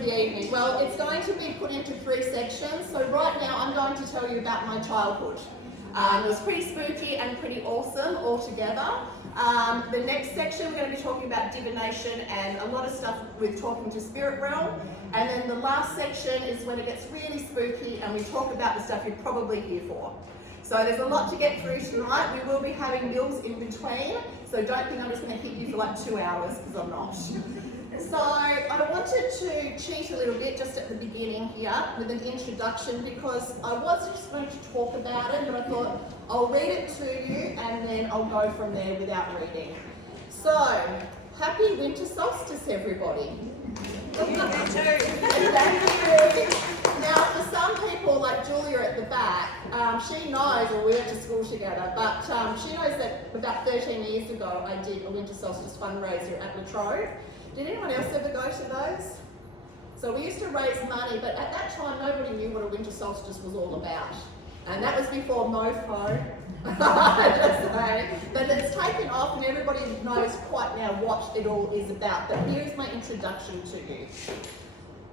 the evening? Well, it's going to be put into 3 sections. So right now I'm going to tell you about my childhood. It was pretty spooky and pretty awesome all together. The next section we're going to be talking about divination and a lot of stuff with talking to spirit realm. And then the last section is when it gets really spooky and we talk about the stuff you're probably here for. So there's a lot to get through tonight. We will be having meals in between, so don't think I'm just going to hit you for like 2 hours, because I'm not. So I wanted to cheat a little bit just at the beginning here with an introduction, because I was just going to talk about it, but I thought I'll read it to you and then I'll go from there without reading. So, happy winter solstice, everybody. Now, for some people, like Julia at the back, she knows, or we went to school together, but she knows that about 13 years ago I did a winter solstice fundraiser at Latrobe. Did anyone else ever go to those? So we used to raise money, but at that time nobody knew what a winter solstice was all about. And that was before MoFo. Just saying. But it's taken off and everybody knows quite now what it all is about. But here's my introduction to you.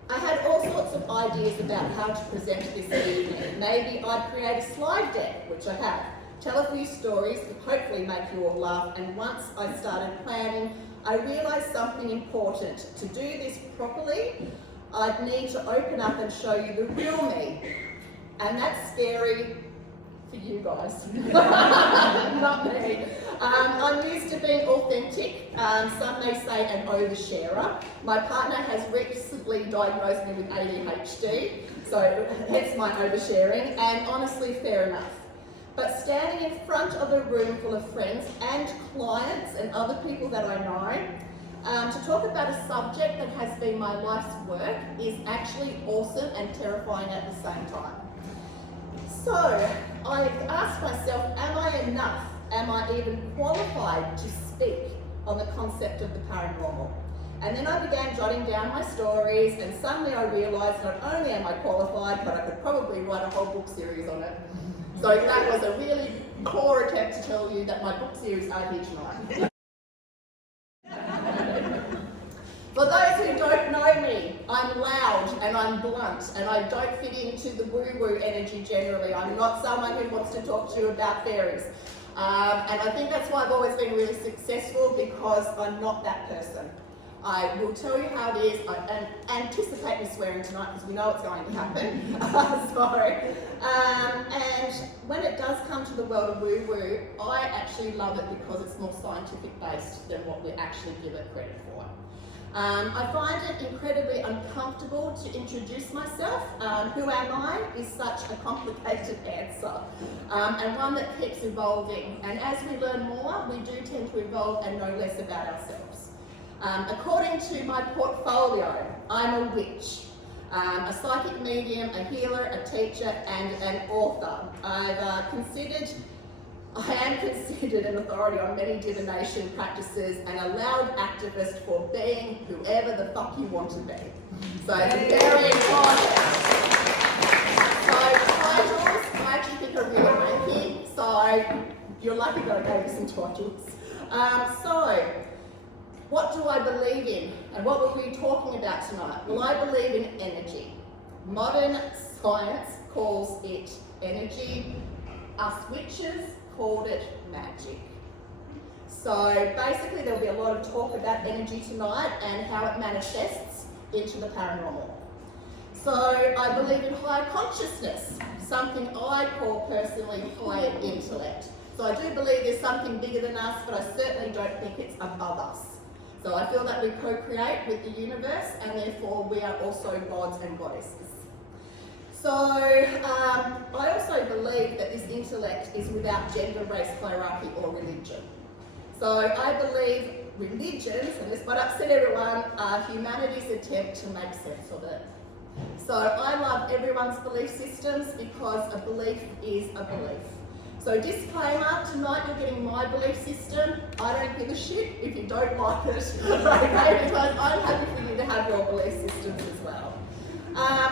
I had all sorts of ideas about how to present this evening. Maybe I'd create a slide deck, which I have, tell a few stories that hopefully make you all laugh, and once I started planning, I realised something important. To do this properly, I'd need to open up and show you the real me. And that's scary for you guys, not me. I'm used to being authentic. Some may say an oversharer. My partner has recently diagnosed me with ADHD, so hence my oversharing, and honestly, fair enough. But standing in front of a room full of friends and clients and other people that I know, to talk about a subject that has been my life's work is actually awesome and terrifying at the same time. So I've asked myself, am I enough? Am I even qualified to speak on the concept of the paranormal? And then I began jotting down my stories, and suddenly I realised not only am I qualified, but I could probably write a whole book series on it. So that was a really poor attempt to tell you that my book series are here tonight. For those who don't know me, I'm loud and I'm blunt and I don't fit into the woo-woo energy generally. I'm not someone who wants to talk to you about fairies. And I think that's why I've always been really successful, because I'm not that person. I will tell you how it is, and anticipate me swearing tonight because we know it's going to happen. And when it does come to the world of woo-woo, I actually love it because it's more scientific based than what we actually give it credit for. I find it incredibly uncomfortable to introduce myself. Who am I is such a complicated answer, and one that keeps evolving. And as we learn more, we do tend to evolve and know less about ourselves. According to my portfolio, I'm a witch, a psychic medium, a healer, a teacher, and an author. I am considered an authority on many divination practices and a loud activist for being whoever the fuck you want to be. So it's very important. So titles, I actually think are really Reiki, so you're lucky that I gave you some titles. So what do I believe in, and what were we talking about tonight? Well, I believe in energy. Modern science calls it energy. Us witches called it magic. So basically there'll be a lot of talk about energy tonight and how it manifests into the paranormal. So I believe in higher consciousness, something I call personally higher intellect. So I do believe there's something bigger than us, but I certainly don't think it's above us. So I feel that we co-create with the universe, and therefore we are also gods and goddesses. So I also believe that this intellect is without gender, race, hierarchy or religion. So I believe religions, and this might upset everyone, are humanity's attempt to make sense of it. So I love everyone's belief systems because a belief is a belief. So disclaimer, tonight you're getting my belief system. I don't give a shit if you don't like it, okay? Because I'm happy for you to have your belief systems as well.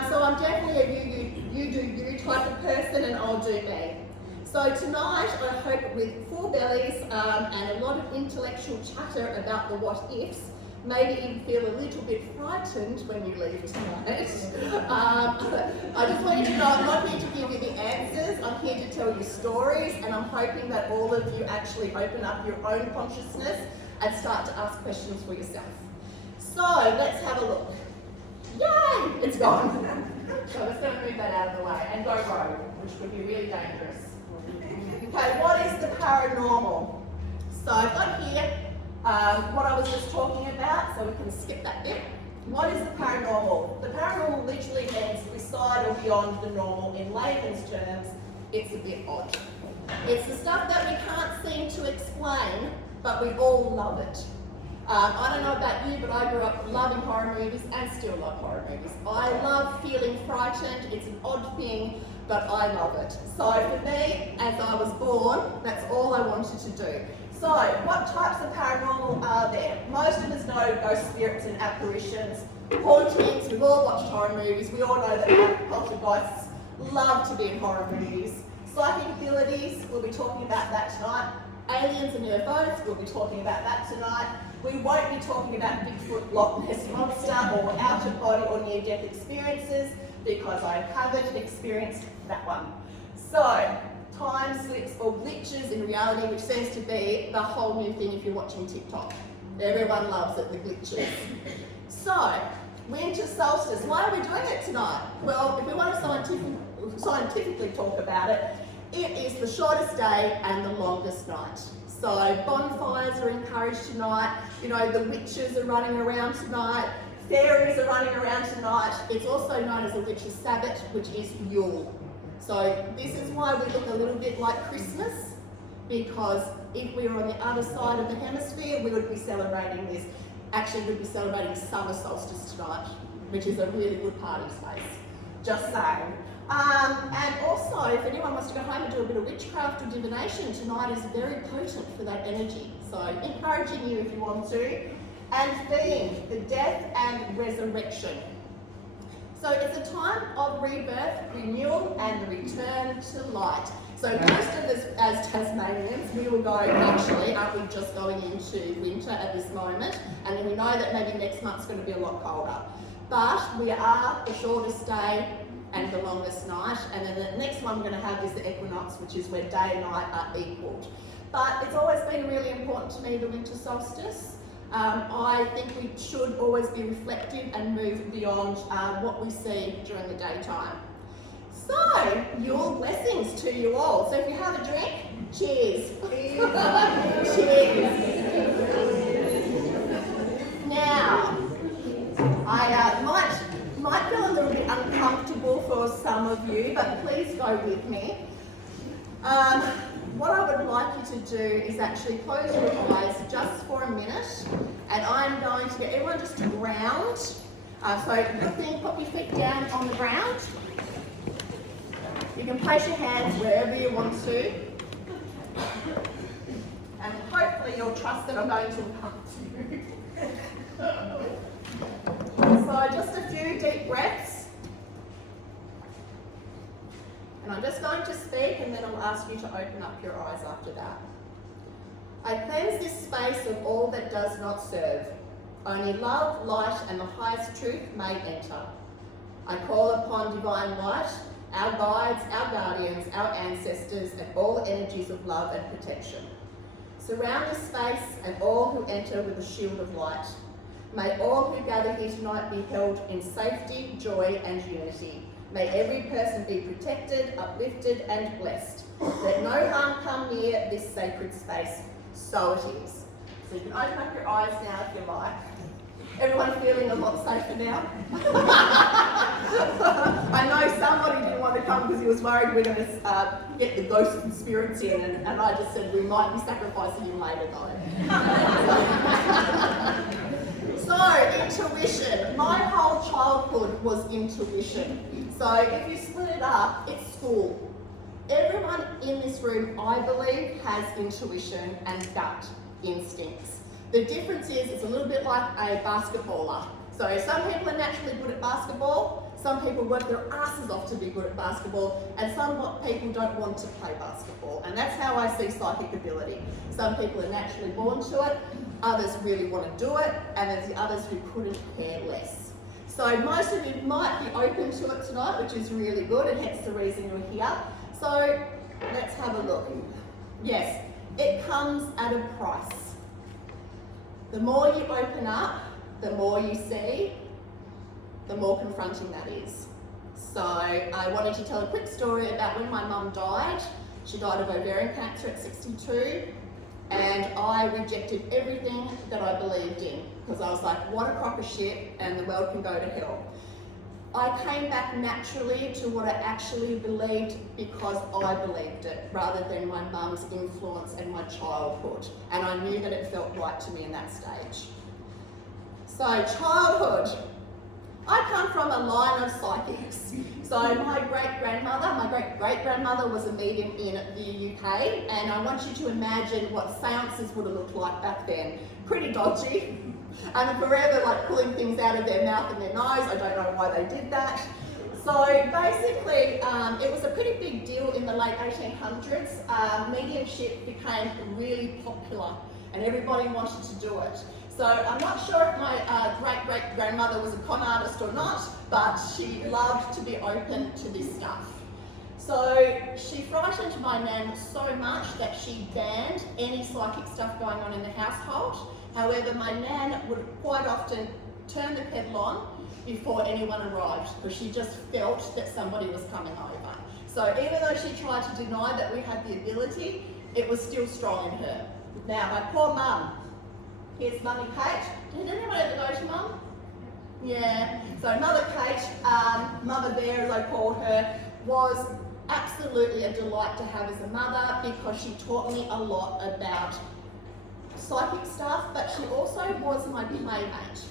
So I'm definitely a you do you type of person, and I'll do me. So tonight I hope with full bellies and a lot of intellectual chatter about the what ifs, maybe even feel a little bit frightened when you leave tonight. I just want you to know I'm not here to give you the answers, I'm here to tell you stories, and I'm hoping that all of you actually open up your own consciousness and start to ask questions for yourself. So let's have a look. Yay! It's gone. So I'm just going to move that out of the way and go rogue, which could be really dangerous. Okay, what is the paranormal? So I've got here what I was just talking about, so we can skip that bit. What is the paranormal? The paranormal literally means beside or beyond the normal. In layman's terms, it's a bit odd. It's the stuff that we can't seem to explain, but we all love it. I don't know about you, but I grew up loving horror movies and still love horror movies. I love feeling frightened. It's an odd thing, but I love it. So for me, as I was born, that's all I wanted to do. So what types of paranormal are there? Most of us know ghost spirits and apparitions, hauntings. We've all watched horror movies. We all know that poltergeists love to be in horror movies. Psychic abilities, we'll be talking about that tonight. Aliens and UFOs, we'll be talking about that tonight. We won't be talking about Bigfoot, Loch Ness Monster, or out-of-body or near-death experiences, because I haven't experienced that one. So, time slips or glitches in reality, which seems to be the whole new thing if you're watching TikTok. Everyone loves it, the glitches. So, winter solstice, why are we doing it tonight? Well, if we want to scientifically talk about it, it is the shortest day and the longest night. So bonfires are encouraged tonight, you know, the witches are running around tonight, fairies are running around tonight. It's also known as a witch's Sabbath, which is Yule. So this is why we look a little bit like Christmas, because if we were on the other side of the hemisphere, we would be celebrating this. Actually, we'd be celebrating summer solstice tonight, which is a really good party space. Just saying. And also, if anyone wants to go home and do a bit of witchcraft or divination, tonight is very potent for that energy. So encouraging you if you want to. And theme, the death and resurrection. So it's a time of rebirth, renewal, and the return to light. So most of us as Tasmanians, we will go, actually, aren't we just going into winter at this moment? And then we know that maybe next month's going to be a lot colder. But we are the shortest day and the longest night, and then the next one we're going to have is the equinox, which is where day and night are equalled. But it's always been really important to me, the winter solstice. I think we should always be reflective and move beyond what we see during the daytime. So, your blessings to you all. So if you have a drink, cheers. Cheers. Now, I might feel a little bit uncomfortable for some of you, but please go with me. What I would like you to do is actually close your eyes just for a minute, and I'm going to get everyone just to ground. So pop your feet down on the ground. You can place your hands wherever you want to. And hopefully you'll trust that I'm going to help you. So just a few deep breaths. And I'm just going to speak, and then I'll ask you to open up your eyes after that. I cleanse this space of all that does not serve. Only love, light, and the highest truth may enter. I call upon divine light, our guides, our guardians, our ancestors, and all energies of love and protection. Surround this space and all who enter with a shield of light. May all who gather here tonight be held in safety, joy, and unity. May every person be protected, uplifted, and blessed. Let no harm come near this sacred space. So it is. So you can open up your eyes now if you like. Everyone feeling a lot safer now? I know somebody didn't want to come because he was worried we're going to get the ghosts and spirits in, and I just said we might be sacrificing him later though. So, intuition. My whole childhood was intuition. So if you split it up, it's school. Everyone in this room, I believe, has intuition and gut instincts. The difference is it's a little bit like a basketballer. So some people are naturally good at basketball, Some people work their asses off to be good at basketball, and some people don't want to play basketball. And that's how I see psychic ability. Some people are naturally born to it, others really want to do it, and there's the others who couldn't care less. So most of you might be open to it tonight, which is really good, and hence the reason you're here. So let's have a look. Yes, it comes at a price. The more you open up, the more you see, the more confronting that is. So I wanted to tell a quick story about when my mum died. She died of ovarian cancer at 62, and I rejected everything that I believed in because I was like, what a crock of shit, and the world can go to hell. I came back naturally to what I actually believed because I believed it, rather than my mum's influence and my childhood. And I knew that it felt right to me in that stage. So childhood. I come from a line of psychics. So my great-great-grandmother was a medium in the UK, and I want you to imagine what seances would have looked like back then. Pretty dodgy, and forever like pulling things out of their mouth and their nose. I don't know why they did that. So basically, it was a pretty big deal in the late 1800s. Mediumship became really popular, and everybody wanted to do it. So I'm not sure if my great-great-grandmother was a con artist or not, but she loved to be open to this stuff. So she frightened my nan so much that she banned any psychic stuff going on in the household. However, my nan would quite often turn the kettle on before anyone arrived, because she just felt that somebody was coming over. So even though she tried to deny that we had the ability, it was still strong in her. Now, my poor mum. Here's Mummy Kate. Did anyone ever go to Mum? Yeah. So Mother Kate, Mother Bear as I called her, was absolutely a delight to have as a mother because she taught me a lot about psychic stuff, but she also was my playmate.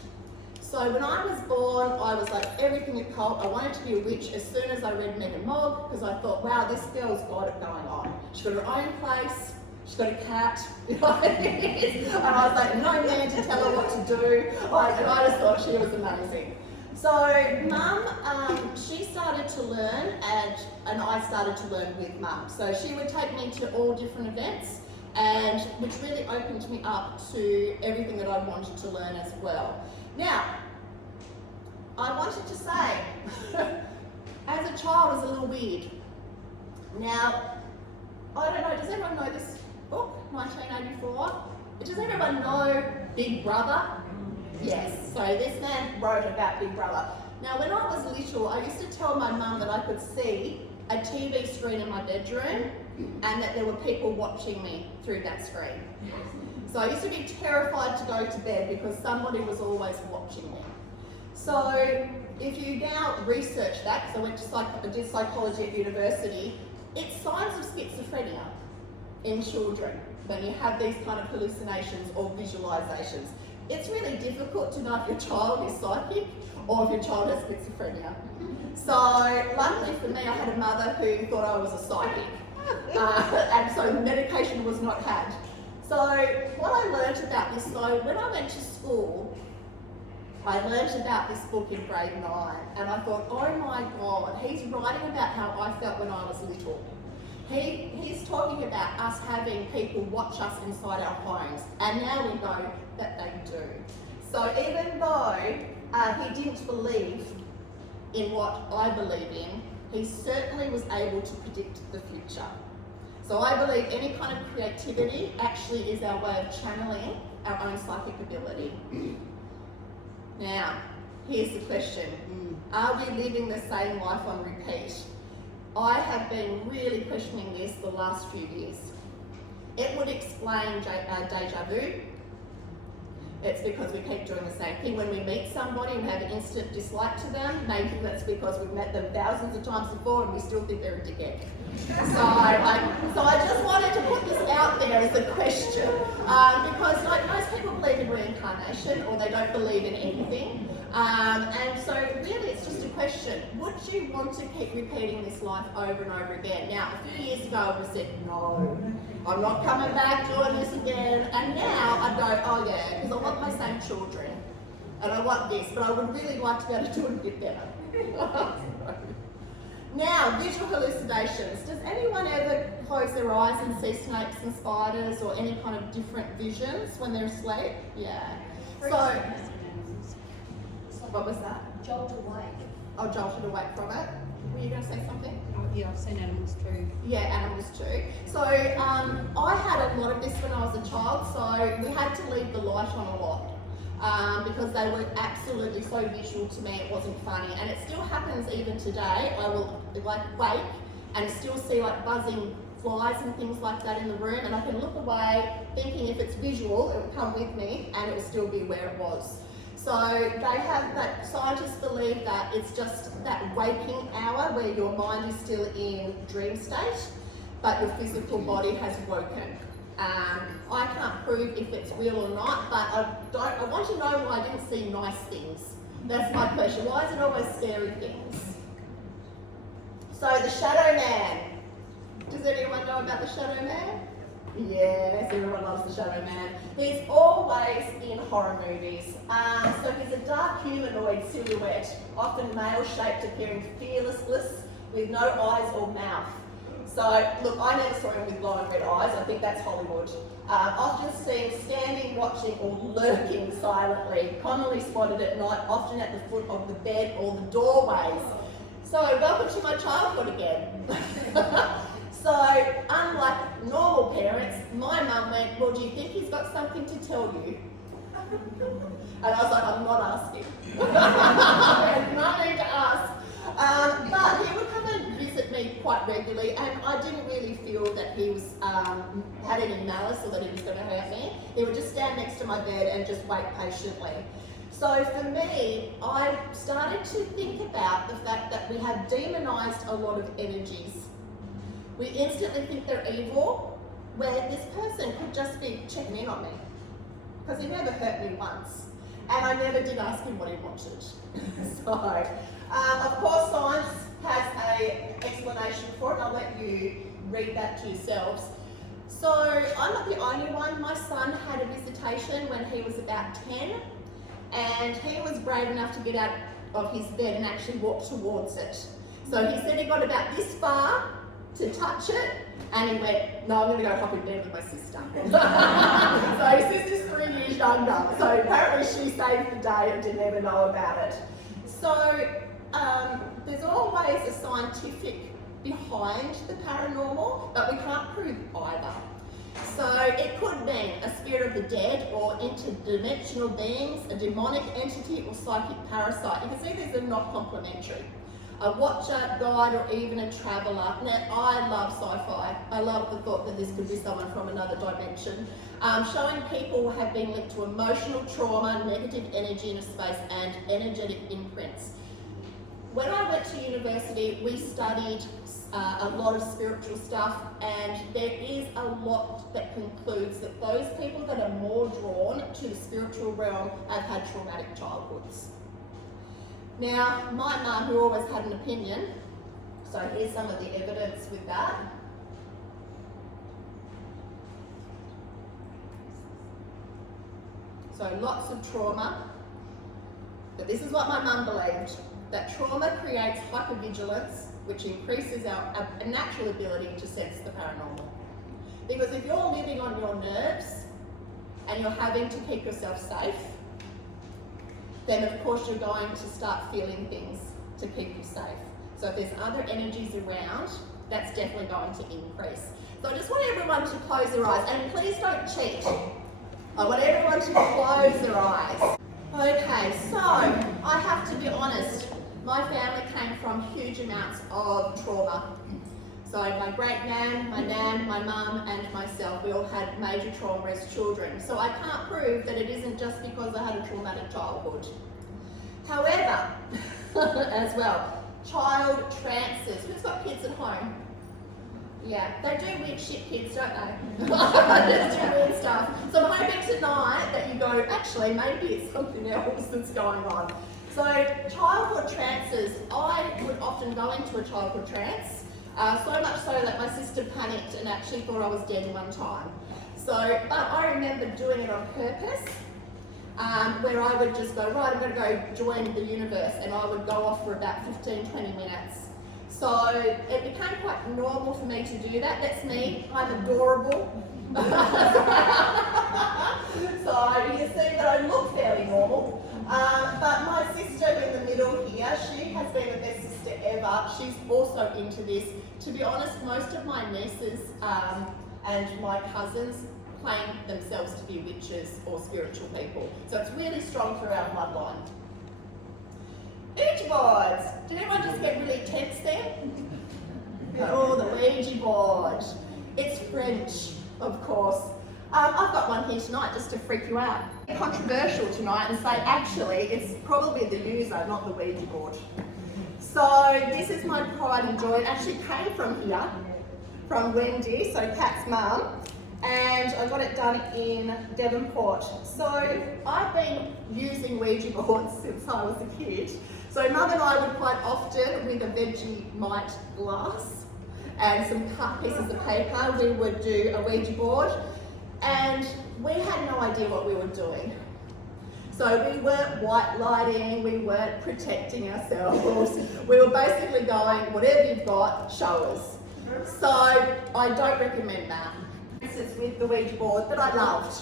So when I was born, I was like everything occult. I wanted to be a witch as soon as I read Megan Mogg, because I thought, wow, this girl's got it going on. She's got her own place. She's got a cat, and I was like, no man to tell her what to do. And I just thought she was amazing. So Mum, she started to learn, and I started to learn with Mum. So she would take me to all different events, and which really opened me up to everything that I wanted to learn as well. Now, I wanted to say, as a child, I was a little weird. Now, I don't know, does everyone know this book, 1984? Does everyone know Big Brother? Yes, so this man wrote about Big Brother. Now when I was little, I used to tell my mum that I could see a TV screen in my bedroom and that there were people watching me through that screen. So I used to be terrified to go to bed because somebody was always watching me. So if you now research that, because I did psychology at university, it's signs of schizophrenia in children when you have these kind of hallucinations or visualizations. It's really difficult to know if your child is psychic or if your child has schizophrenia. So luckily for me, I had a mother who thought I was a psychic, and so medication was not had. So what I learned about this, so when I went to school, I learned about this book in grade 9, and I thought, oh my God, he's writing about how I felt when I was little. He's talking about us having people watch us inside our homes, and now we know that they do. So even though he didn't believe in what I believe in, he certainly was able to predict the future. So I believe any kind of creativity actually is our way of channeling our own psychic ability. Now, here's the question. Are we living the same life on repeat? I have been really questioning this the last few years. It would explain deja vu. It's because we keep doing the same thing. When we meet somebody and have an instant dislike to them, maybe that's because we've met them thousands of times before and we still think they're a dickhead. So I just wanted to put this out there as a question, because like most people believe in reincarnation or they don't believe in anything. And so really it's just a question, would you want to keep repeating this life over and over again? Now, a few years ago I would have said, no, I'm not coming back doing this again. And now I go, oh yeah, because I want my same children. and I want this, but I would really like to be able to do it a bit better. Now, visual hallucinations. Does anyone ever close their eyes and see snakes and spiders or any kind of different visions when they're asleep? Yeah. So, what was that? Jolt awake. Oh, jolted awake from it. Were you going to say something? Oh, yeah, I've seen animals too. Yeah, animals too. So I had a lot of this when I was a child, so we had to leave the light on a lot because they were absolutely so visual to me, it wasn't funny. And it still happens even today. I will like wake and still see like buzzing flies and things like that in the room, and I can look away thinking if it's visual, it will come with me and it will still be where it was. So they have that, scientists believe that it's just that waking hour where your mind is still in dream state, but your physical body has woken. I can't prove if it's real or not, but I want to know why I didn't see nice things. That's my question. Why is it always scary things? So the Shadow Man. Does anyone know about the Shadow Man? Yes, everyone loves the Shadow Man. He's always in horror movies. So he's a dark humanoid silhouette, often male-shaped, appearing fearless with no eyes or mouth. So, look, I never saw him with glowing red eyes. I think that's Hollywood. Often seen standing, watching, or lurking silently. Commonly spotted at night, often at the foot of the bed or the doorways. So, welcome to my childhood again. So, unlike normal parents, my mum went, well, do you think he's got something to tell you? And I was like, I'm not asking. There's no need to ask. But he would come and visit me quite regularly, and I didn't really feel that he was had any malice or that he was going to hurt me. He would just stand next to my bed and just wait patiently. So for me, I started to think about the fact that we have demonized a lot of energies. We instantly think they're evil, where this person could just be checking in on me, because he never hurt me once, and I never did ask him what he wanted. So, of course, science has an explanation for it, and I'll let you read that to yourselves. So, I'm not the only one. My son had a visitation when he was about 10, and he was brave enough to get out of his bed and actually walk towards it. So he said he got about this far to touch it, and he went, no, I'm going to go hop in bed with my sister. So his sister's 3 years younger, so apparently she saved the day and didn't even know about it. So there's always a scientific behind the paranormal, but we can't prove either. So it could mean a spirit of the dead or interdimensional beings, a demonic entity or psychic parasite. You can see these are not complementary. A watcher, guide, or even a traveller. Now, I love sci-fi. I love the thought that this could be someone from another dimension. Showing people have been linked to emotional trauma, negative energy in a space, and energetic imprints. When I went to university, we studied a lot of spiritual stuff, and there is a lot that concludes that those people that are more drawn to the spiritual realm have had traumatic childhoods. Now, my mum, who always had an opinion, so here's some of the evidence with that. So lots of trauma, but this is what my mum believed, that trauma creates hypervigilance, which increases our natural ability to sense the paranormal. Because if you're living on your nerves and you're having to keep yourself safe, then of course you're going to start feeling things to keep you safe. So if there's other energies around, that's definitely going to increase. So I just want everyone to close their eyes, and please don't cheat. I want everyone to close their eyes. Okay, so I have to be honest, my family came from huge amounts of trauma. So my great-nan, my nan, my mum and myself, we all had major trauma as children. So I can't prove that it isn't just because I had a traumatic childhood. However, as well, child trances. Who's got kids at home? Yeah, they do weird shit, kids, don't they? Just do weird stuff. So I'm hoping tonight that you go, actually, maybe it's something else that's going on. So childhood trances, I would often go into a childhood trance. So much so that my sister panicked and actually thought I was dead one time. So, but I remember doing it on purpose. where I would just go, right, I'm going to go join the universe, and I would go off for about 15, 20 minutes. So it became quite normal for me to do that. That's me. I'm adorable. So you see that I look fairly normal. But my sister in the middle here, she has been the best sister ever. She's also into this. To be honest, most of my nieces and my cousins claim themselves to be witches or spiritual people. So it's really strong through our bloodline. Ouija boards. Did everyone just get really tense there? Oh, the Ouija board. It's French, of course. I've got one here tonight just to freak you out. Controversial tonight and say actually it's probably the user, not the Ouija board. So this is my pride and joy. It actually came from here, from Wendy, so Kat's mum, and I got it done in Devonport. So I've been using Ouija boards since I was a kid. So Mum and I would quite often, with a Vegemite glass and some cut pieces of paper, we would do a Ouija board, and we had no idea what we were doing. So we weren't white lighting, we weren't protecting ourselves. We were basically going, whatever you've got, show us. So I don't recommend that. This is with the Ouija board that I loved.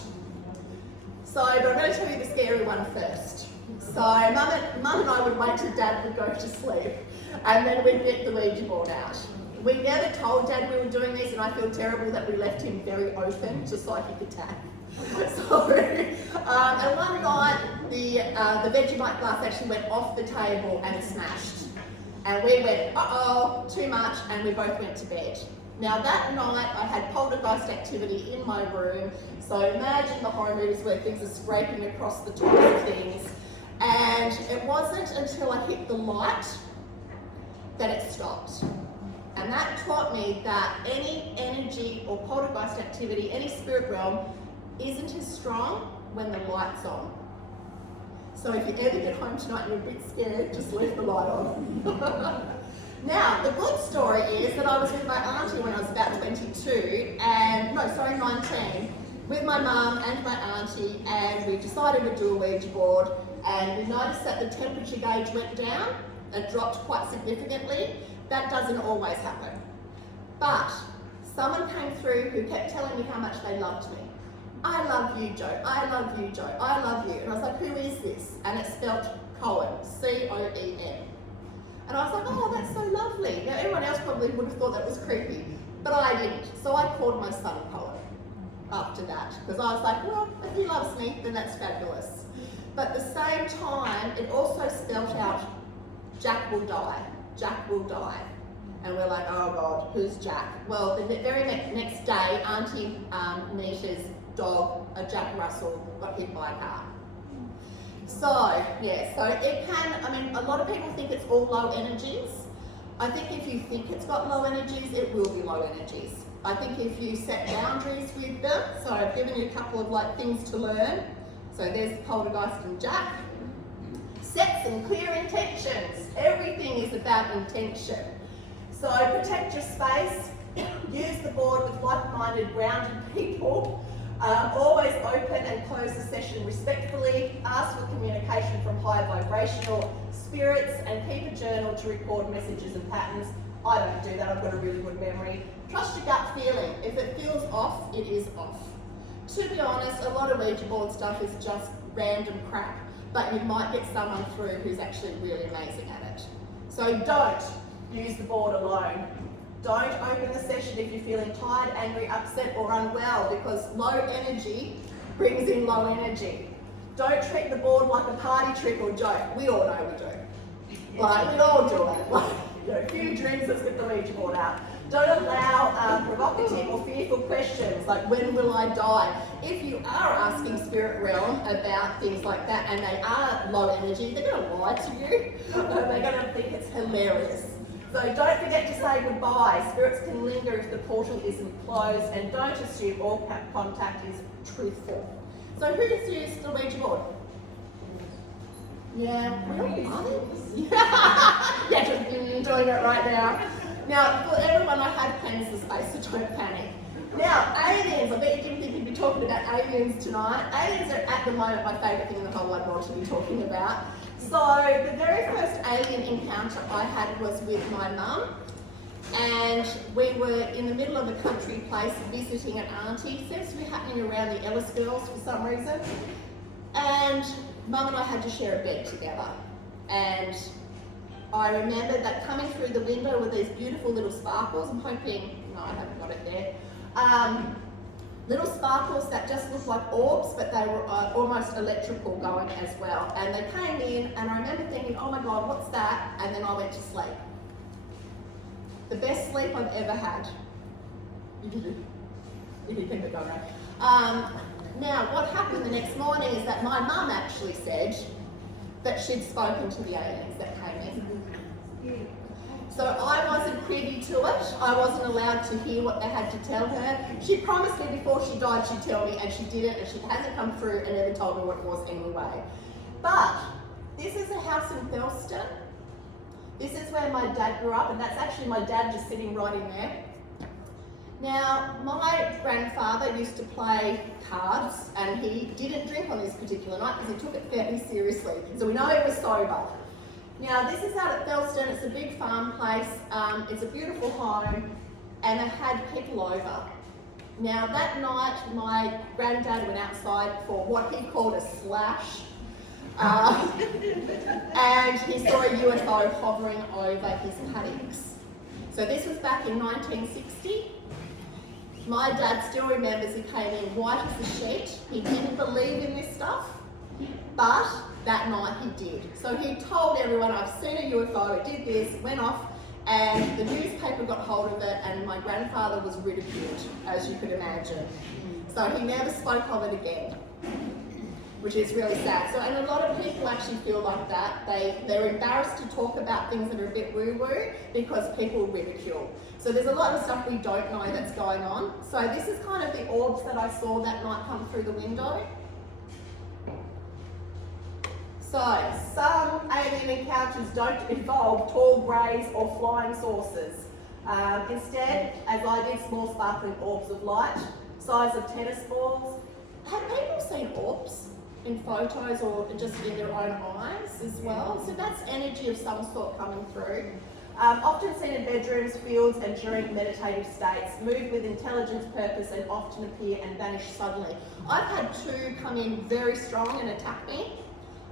So, but I'm going to tell you the scary one first. So Mum and I would wait till Dad would go to sleep, and then we'd get the Ouija board out. We never told Dad we were doing this, and I feel terrible that we left him very open to psychic attack. So, and one night the Vegemite glass actually went off the table and smashed. And we went, uh-oh, too much, and we both went to bed. Now that night I had poltergeist activity in my room, so imagine the horror movies where things are scraping across the top of things. And it wasn't until I hit the light that it stopped. And that taught me that any energy or poltergeist activity, any spirit realm, isn't as strong when the light's on. So if you ever get home tonight and you're a bit scared, just leave the light on. Now, the good story is that I was with my auntie when I was about 19, with my mum and my auntie, and we decided to do a Ouija board, and we noticed that the temperature gauge went down. It dropped quite significantly. That doesn't always happen. But someone came through who kept telling me how much they loved me. I love you, Joe. I love you, Joe. I love you. And I was like, who is this? And it spelt Cohen, C-O-E-N. And I was like, oh, that's so lovely. Now, everyone else probably would have thought that was creepy, but I didn't. So I called my son Cohen after that, because I was like, well, if he loves me, then that's fabulous. But at the same time, it also spelt out, Jack will die. Jack will die. And we're like, oh God, who's Jack? Well, the very next day, Auntie Nisha's dog, a Jack Russell, got hit by a car. So, yeah, so it can, I mean, a lot of people think it's all low energies. I think if you think it's got low energies, it will be low energies. I think if you set boundaries with them, so I've given you a couple of things to learn. So there's Poltergeist and Jack. Set some clear intentions. Everything is about intention. So protect your space. Use the board with like-minded, grounded people. Always open and close the session respectfully. Ask for communication from high vibrational spirits, and keep a journal to record messages and patterns. I don't do that, I've got a really good memory. Trust your gut feeling. If it feels off, it is off. To be honest, a lot of Ouija board stuff is just random crap, but you might get someone through who's actually really amazing at it. So don't use the board alone. Don't open the session if you're feeling tired, angry, upset, or unwell, because low energy brings in low energy. Don't treat the board like a party trick or joke. We all know we do. We all do it. A few drinks, let's get the Ouija board out. Don't allow provocative or fearful questions like, when will I die? If you are asking spirit realm about things like that and they are low energy, they're going to lie to you. They're going to think it's hilarious. So don't forget to say goodbye. Spirits can linger if the portal isn't closed, and don't assume all contact is truthful. So who's used the Ouija board? Yeah, really? Yeah, just doing it right now. Now, for everyone, I had cleansed the space, so don't panic. Now, aliens, I bet you didn't think we'd be talking about aliens tonight. Aliens are at the moment my favourite thing in the whole wide world to be talking about. So, the very first alien encounter I had was with my mum. And we were in the middle of a country place visiting an auntie. Seems to be happening around the Ellis girls for some reason. And Mum and I had to share a bed together. And I remember that coming through the window with these beautiful little sparkles. I'm hoping, no, I haven't got it there. Little sparkles that just looked like orbs, but they were almost electrical going as well. And they came in, and I remember thinking, oh my God, what's that? And then I went to sleep. The best sleep I've ever had. If you think it going right. Now, what happened the next morning is that my mum actually said that she'd spoken to the aliens that came in. So I wasn't privy to it. I wasn't allowed to hear what they had to tell her. She promised me before she died she'd tell me, and she didn't, and she hasn't come through and never told me what it was anyway. But this is a house in Thelston. This is where my dad grew up, and that's actually my dad just sitting right in there. Now, my grandfather used to play cards, and he didn't drink on this particular night because he took it fairly seriously. So we know he was sober. Now, this is out at Thelston. It's a big farm place. It's a beautiful home, and it had people over. Now, that night, my granddad went outside for what he called a slash. And he saw a UFO hovering over his paddocks. So this was back in 1960. My dad still remembers he came in white as a sheet. He didn't believe in this stuff, but that night he did. So he told everyone, I've seen a UFO, it did this, went off, and the newspaper got hold of it, and my grandfather was ridiculed, as you could imagine. So he never spoke of it again, which is really sad. So, and a lot of people actually feel like that. They're embarrassed to talk about things that are a bit woo-woo because people ridicule. So there's a lot of stuff we don't know that's going on. So this is kind of the orbs that I saw that night come through the window. So some alien encounters don't involve tall greys or flying saucers. Instead, as I did, small sparkling orbs of light, size of tennis balls. Have people seen orbs in photos or just in their own eyes as well? So that's energy of some sort coming through. Often seen in bedrooms, fields, and during meditative states. Move with intelligence, purpose, and often appear and vanish suddenly. I've had two come in very strong and attack me,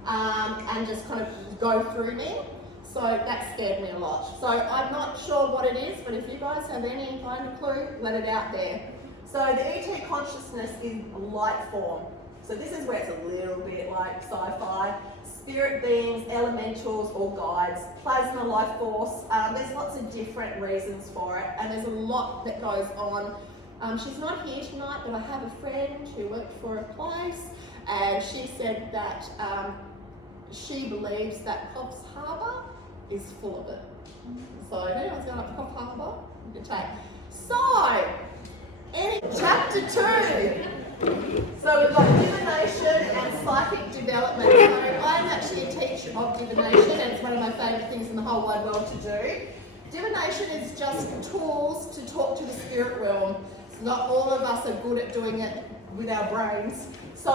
and just kind of go through me. So that scared me a lot. So I'm not sure what it is, but if you guys have any kind of clue, let it out there. So the ET consciousness is light form. So this is where it's a little bit like sci-fi. Spirit beings, elementals, or guides, plasma life force. There's lots of different reasons for it, and there's a lot that goes on. She's not here tonight, but I have a friend who worked for a place, and she said that she believes that Coffs Harbour is full of it. So if anyone's going up to Coffs Harbour, you can take. So, chapter 2. So we've got divination and psychic development. So I'm actually a teacher of divination, and it's one of my favourite things in the whole wide world to do. Divination is just tools to talk to the spirit realm. Not all of us are good at doing it with our brains. So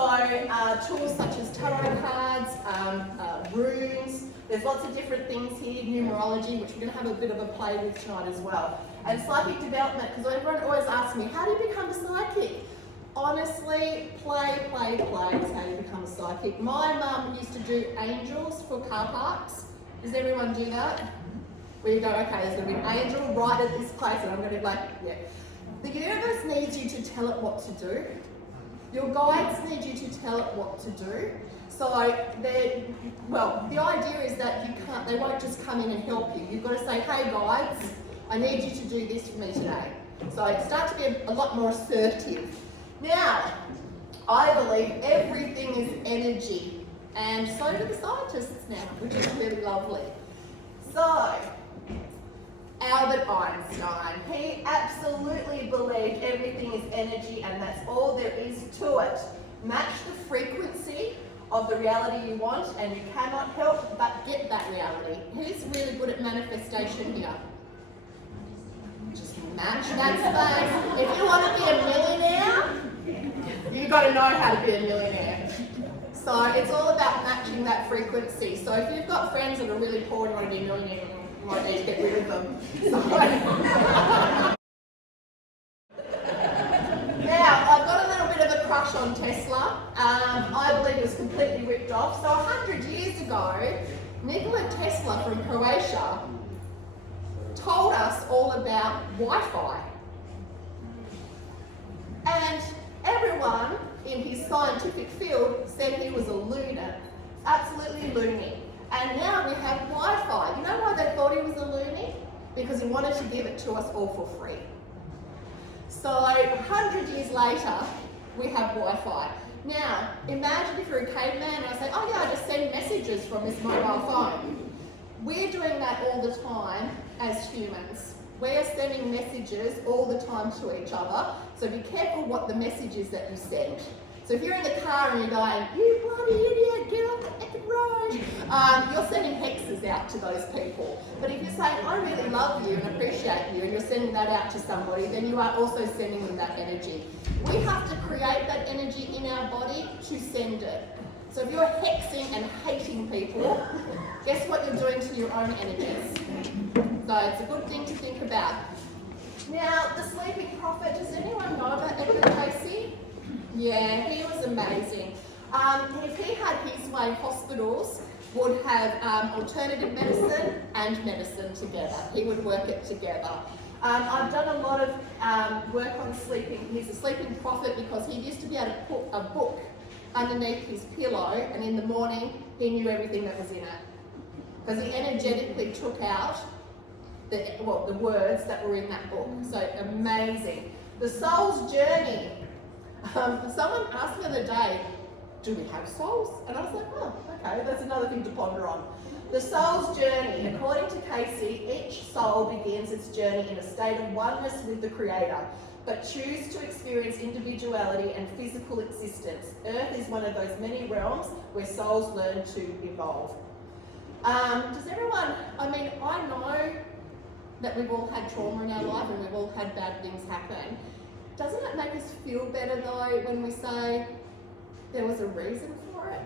tools such as tarot cards, runes, there's lots of different things here, numerology, which we're going to have a bit of a play with tonight as well. And psychic development, because everyone always asks me, how do you become a psychic? Honestly, play is how you become a psychic. My mum used to do angels for car parks. Does everyone do that? Where you go, okay, there's going to be an angel right at this place, and I'm going to be like, yeah. The universe needs you to tell it what to do. Your guides need you to tell it what to do. So, the idea is that they won't just come in and help you. You've got to say, hey guides, I need you to do this for me today. So start to be a lot more assertive. Now, I believe everything is energy, and so do the scientists now, which is really lovely. So, Albert Einstein, he absolutely believed everything is energy, and that's all there is to it. Match the frequency of the reality you want, and you cannot help but get that reality. Who's really good at manifestation here? just match that space. If you want to be a millionaire, you've got to know how to be a millionaire. So it's all about matching that frequency. So if you've got friends that are really poor and want to be a millionaire, you might need to get rid of them. So, now, I've got a little bit of a crush on Tesla. I believe it was completely ripped off. So 100 years ago, Nikola Tesla from Croatia told us all about Wi-Fi. And everyone in his scientific field said he was a lunar, absolutely loony. And now we have Wi-Fi. You know why they thought he was a loony? Because he wanted to give it to us all for free. So 100 years later, we have Wi-Fi. Now, imagine if you're a caveman and I say, oh yeah, I just send messages from this mobile phone. We're doing that all the time as humans. We're sending messages all the time to each other, so be careful what the message is that you send. So if you're in the car and you're going, you bloody idiot, get off the effing road, you're sending hexes out to those people. But if you're saying, I really love you and appreciate you, and you're sending that out to somebody, then you are also sending them that energy. We have to create that energy in our body to send it. So if you're hexing and hating people, guess what you're doing to your own energies? So it's a good thing to think about. Now, the sleeping prophet, does anyone know about Edward Casey? Yeah, he was amazing. If he had his way, hospitals would have alternative medicine and medicine together. He would work it together. I've done a lot of work on sleeping. He's a sleeping prophet because he used to be able to put a book underneath his pillow, and in the morning he knew everything that was in it. Because he energetically took out the words that were in that book. So amazing. The soul's journey. Someone asked me the other day, do we have souls? And I was like, oh, okay, that's another thing to ponder on. The soul's journey. According to Casey, each soul begins its journey in a state of oneness with the Creator, but choose to experience individuality and physical existence. Earth is one of those many realms where souls learn to evolve. Does everyone, I know that we've all had trauma in our life and we've all had bad things happen. Doesn't it make us feel better though when we say there was a reason for it?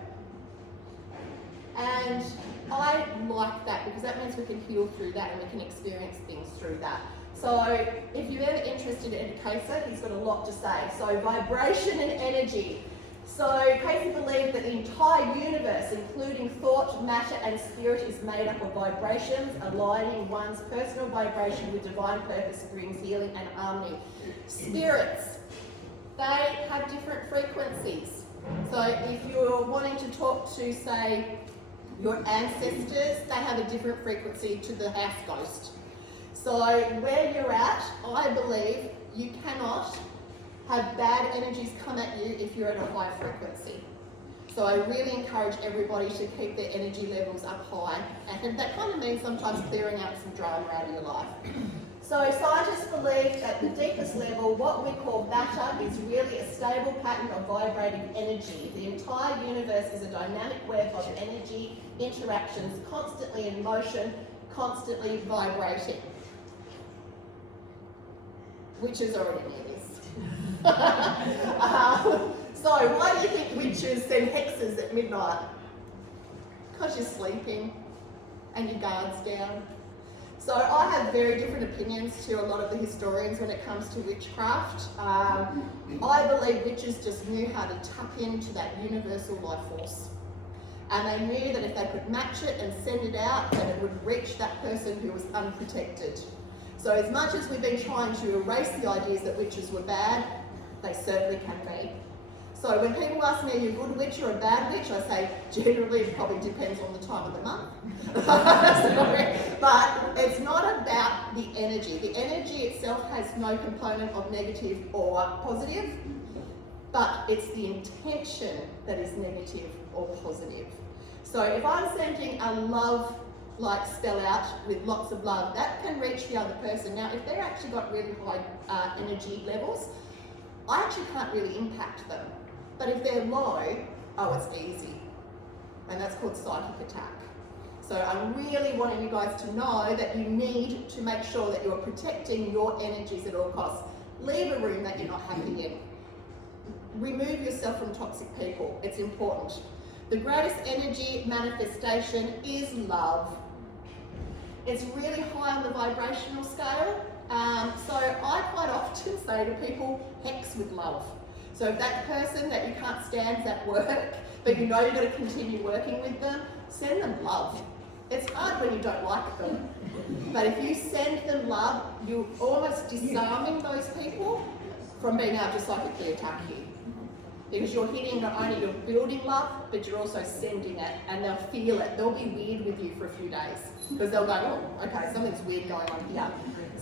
And I like that because that means we can heal through that and we can experience things through that. So if you're ever interested in Casey, he's got a lot to say. So vibration and energy. So Casey believed that the entire universe, including thought, matter and spirit, is made up of vibrations. Aligning one's personal vibration with divine purpose brings healing and harmony. Spirits, they have different frequencies. So if you're wanting to talk to, say, your ancestors, they have a different frequency to the house ghost. So where you're at, I believe you cannot have bad energies come at you if you're at a high frequency. So I really encourage everybody to keep their energy levels up high, and that kind of means sometimes clearing out some drama out of your life. So scientists believe at the deepest level, what we call matter is really a stable pattern of vibrating energy. The entire universe is a dynamic web of energy interactions, constantly in motion, constantly vibrating. Witches already knew this. So why do you think witches send hexes at midnight? Because you're sleeping and your guard's down. So I have very different opinions to a lot of the historians when it comes to witchcraft. I believe witches just knew how to tap into that universal life force. And they knew that if they could match it and send it out, that it would reach that person who was unprotected. So as much as we've been trying to erase the ideas that witches were bad, they certainly can be. So when people ask me, are you a good witch or a bad witch? I say, generally it probably depends on the time of the month. But it's not about the energy. The energy itself has no component of negative or positive, but it's the intention that is negative or positive. So if I'm sending a love spell out with lots of love, that can reach the other person. Now, if they've actually got really high energy levels, I actually can't really impact them. But if they're low, oh, it's easy. And that's called psychic attack. So I'm really wanting you guys to know that you need to make sure that you're protecting your energies at all costs. Leave a room that you're not happy in. Remove yourself from toxic people. It's important. The greatest energy manifestation is love. It's really high on the vibrational scale. So I quite often say to people, hex with love. So if that person that you can't stand's at work, but you know you've got to continue working with them, send them love. It's hard when you don't like them. But if you send them love, you're almost disarming those people from being able to psychically attack you. Because you're hitting, not only you're building love, but you're also sending it, and they'll feel it. They'll be weird with you for a few days, because they'll go, oh, okay, something's weird going on here.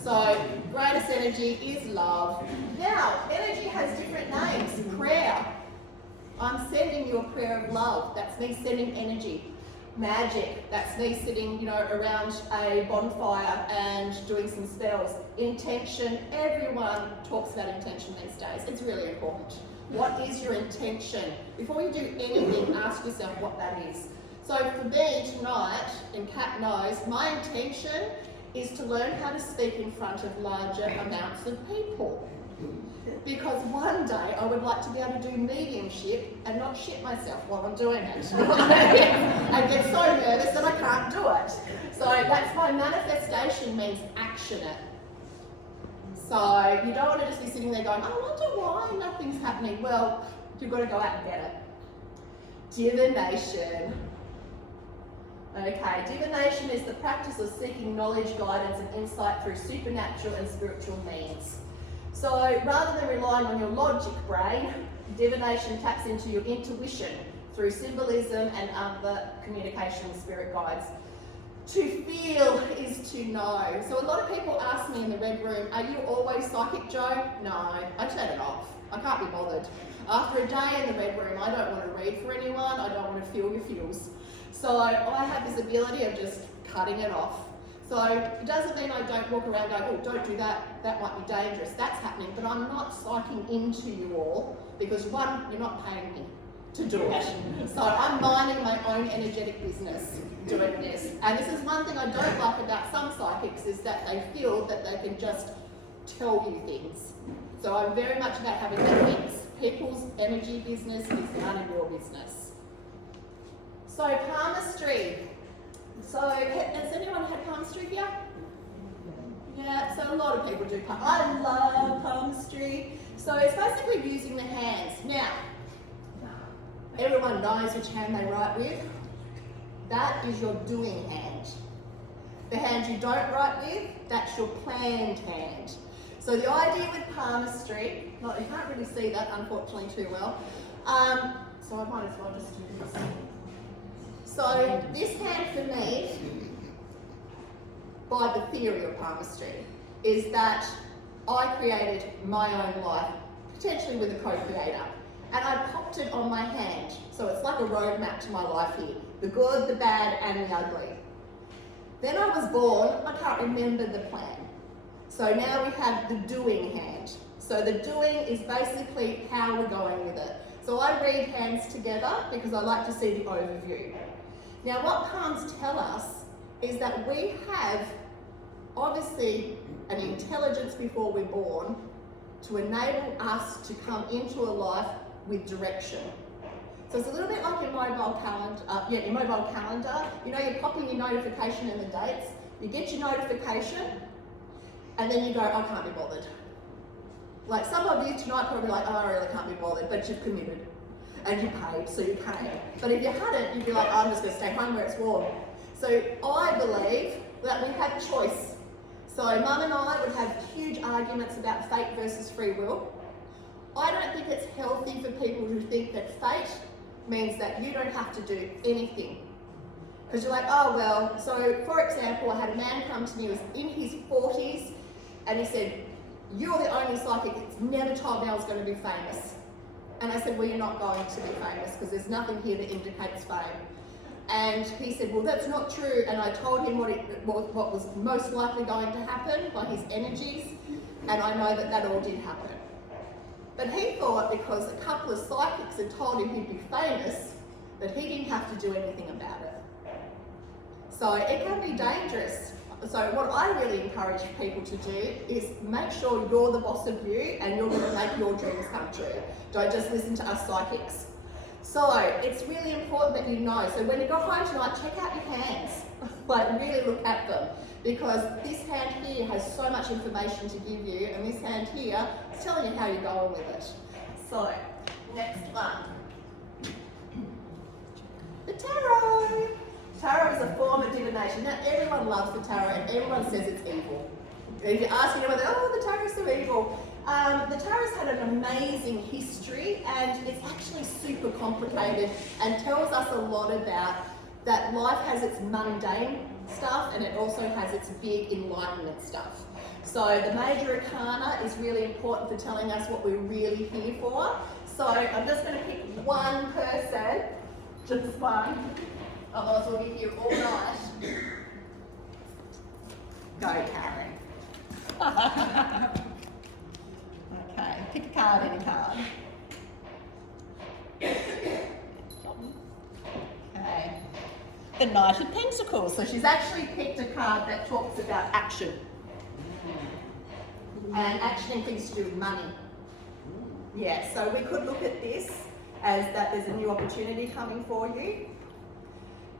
So, greatest energy is love. Now, energy has different names. Prayer. I'm sending you a prayer of love. That's me sending energy. Magic. That's me sitting, around a bonfire and doing some spells. Intention. Everyone talks about intention these days. It's really important. What is your intention? Before you do anything, ask yourself what that is. So for me tonight, and Kat knows, my intention is to learn how to speak in front of larger amounts of people. Because one day I would like to be able to do mediumship and not shit myself while I'm doing it. I get so nervous that I can't do it. So that's my manifestation, means action it. So you don't want to just be sitting there going, I wonder why nothing's happening. Well, you've got to go out and get it. Divination. Okay, divination is the practice of seeking knowledge, guidance and insight through supernatural and spiritual means. So rather than relying on your logic brain, divination taps into your intuition through symbolism and other communication with spirit guides. To feel is to know. So a lot of people ask me in the red room, are you always psychic, Jo? No, I turn it off. I can't be bothered. After a day in the red room, I don't want to read for anyone. I don't want to feel your feels. So I have this ability of just cutting it off. So it doesn't mean I don't walk around going, oh, don't do that. That might be dangerous. That's happening. But I'm not psyching into you all because, one, you're not paying me to do it. So I'm minding my own energetic business doing this. And this is one thing I don't like about some psychics, is that they feel that they can just tell you things. So I'm very much about having that mix. People's energy business is none of your business. So palmistry. So has anyone had palmistry here? Yeah, so a lot of people do palmistry. I love palmistry. So it's basically using the hands. Now, everyone knows which hand they write with. That is your doing hand. The hand you don't write with, that's your planned hand. So the idea with palmistry, you can't really see that unfortunately too well. So I might as well just do this. So this hand for me, by the theory of palmistry, is that I created my own life, potentially with a co-creator. And I popped it on my hand. So it's like a roadmap to my life here. The good, the bad, and the ugly. Then I was born, I can't remember the plan. So now we have the doing hand. So the doing is basically how we're going with it. So I read hands together because I like to see the overview. Now what palms tell us is that we have obviously an intelligence before we're born to enable us to come into a life with direction. So it's a little bit like your mobile calendar. Your mobile calendar. You're popping your notification and the dates. You get your notification, and then you go, I can't be bothered. Like some of you tonight probably like, oh, I really can't be bothered, but you've committed. And you paid, so you came. But if you hadn't, you'd be like, oh, I'm just going to stay home where it's warm. So I believe that we have choice. So Mum and I would have huge arguments about fate versus free will. I don't think it's healthy for people who think that fate means that you don't have to do anything. Because you're like, oh well, so for example, I had a man come to me, he was in his 40s, and he said, you're the only psychic that's never told me I was going to be famous. And I said, well, you're not going to be famous because there's nothing here that indicates fame. And he said, well, that's not true. And I told him what was most likely going to happen by his energies, and I know that all did happen. But he thought because a couple of psychics had told him he'd be famous, that he didn't have to do anything about it. So it can be dangerous. So what I really encourage people to do is make sure you're the boss of you and you're going to make your dreams come true. Don't just listen to us psychics. So it's really important that you know. So when you go home tonight, check out your hands. Like really look at them. Because this hand here has so much information to give you, and this hand here is telling you how you're going with it. So, next one. The tarot. Tarot is a form of divination. Now everyone loves the tarot and everyone says it's evil. If you ask anyone, oh, the tarot's so evil. The tarot's had an amazing history and it's actually super complicated and tells us a lot about that life has its mundane stuff and it also has its big enlightenment stuff. So the major arcana is really important for telling us what we're really here for. So I'm just going to pick one person, just one. Otherwise we'll be here all night. Go, Karen. Okay, pick a card, any card. Okay. The Knight of Pentacles. So she's actually picked a card that talks about action. And action and things to do with money. Yeah, so we could look at this as that there's a new opportunity coming for you.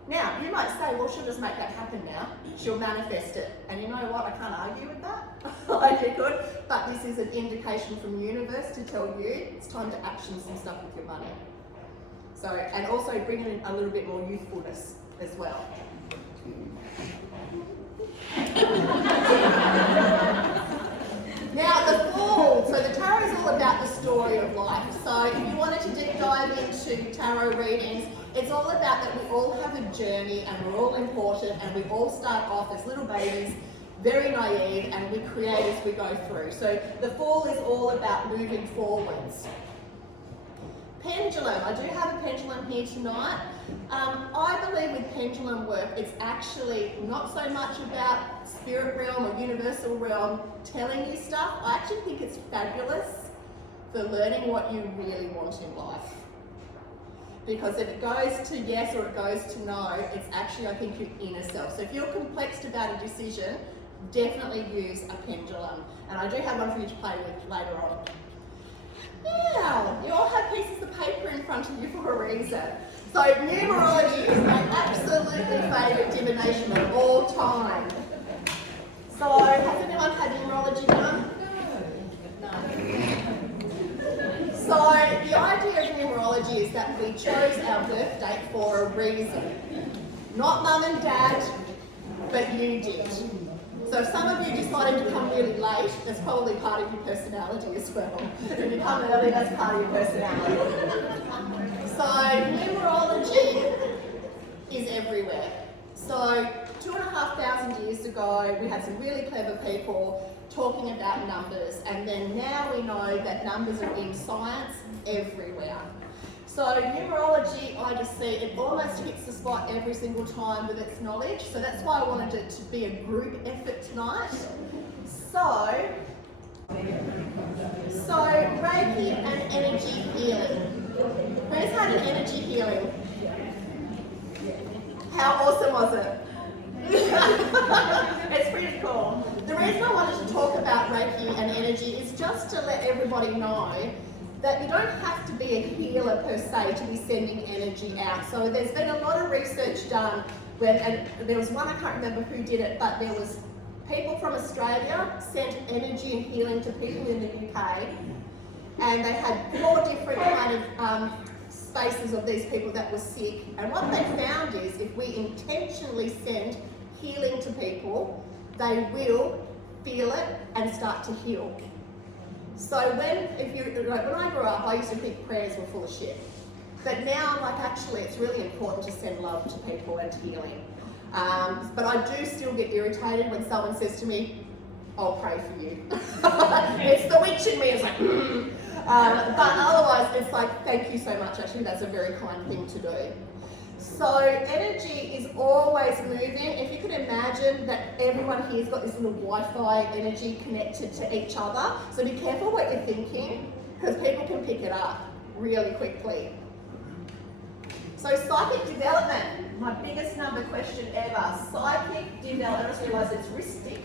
Now, you might say, well, she'll just make that happen now. She'll manifest it. And you know what? I can't argue with that. Like you could. But this is an indication from the universe to tell you it's time to action some stuff with your money. So, and also bring in a little bit more youthfulness as well. Now, the Fool. So the tarot is all about the story of life. So if you wanted to deep dive into tarot readings, it's all about that we all have a journey and we're all important and we all start off as little babies, very naive, and we create as we go through. So the Fool is all about moving forwards. Pendulum. I do have a pendulum here tonight. I believe with pendulum work, it's actually not so much about spirit realm or universal realm telling you stuff. I actually think it's fabulous for learning what you really want in life. Because if it goes to yes or it goes to no, it's actually, I think, your inner self. So if you're complexed about a decision, definitely use a pendulum. And I do have one for you to play with later on. Now, you all have pieces of paper in front of you for a reason. So numerology is my absolutely favourite divination of all time. So has anyone had numerology done? No. So the idea of numerology is that we chose our birth date for a reason. Not mum and dad, but you did. So if some of you decided to come really late, that's probably part of your personality as well. If you come early, that's part of your personality. So numerology is everywhere. So 2,500 years ago, we had some really clever people talking about numbers, and then now we know that numbers are in science everywhere. So numerology, I just see it almost hits the spot every single time with its knowledge. So that's why I wanted it to be a group effort tonight. So Reiki and energy healing. Who's had an energy healing? How awesome was it? It's pretty cool. The reason I wanted to talk about Reiki and energy is just to let everybody know that you don't have to be a healer per se to be sending energy out. So there's been a lot of research done and there was one, I can't remember who did it, but there was people from Australia sent energy and healing to people in the UK, and they had 4 different kind of spaces of these people that were sick. And what they found is if we intentionally send healing to people, they will feel it and start to heal. So when I grew up, I used to think prayers were full of shit. But now I'm like, actually, it's really important to send love to people and healing. But I do still get irritated when someone says to me, I'll pray for you. It's the witch in me, it's like, but otherwise, it's like, thank you so much. Actually, that's a very kind thing to do. So energy is always moving. If you could imagine that everyone here's got this little Wi-Fi energy connected to each other. So be careful what you're thinking, because people can pick it up really quickly. So psychic development, my biggest number question ever. Psychic development, I just realised it's ristic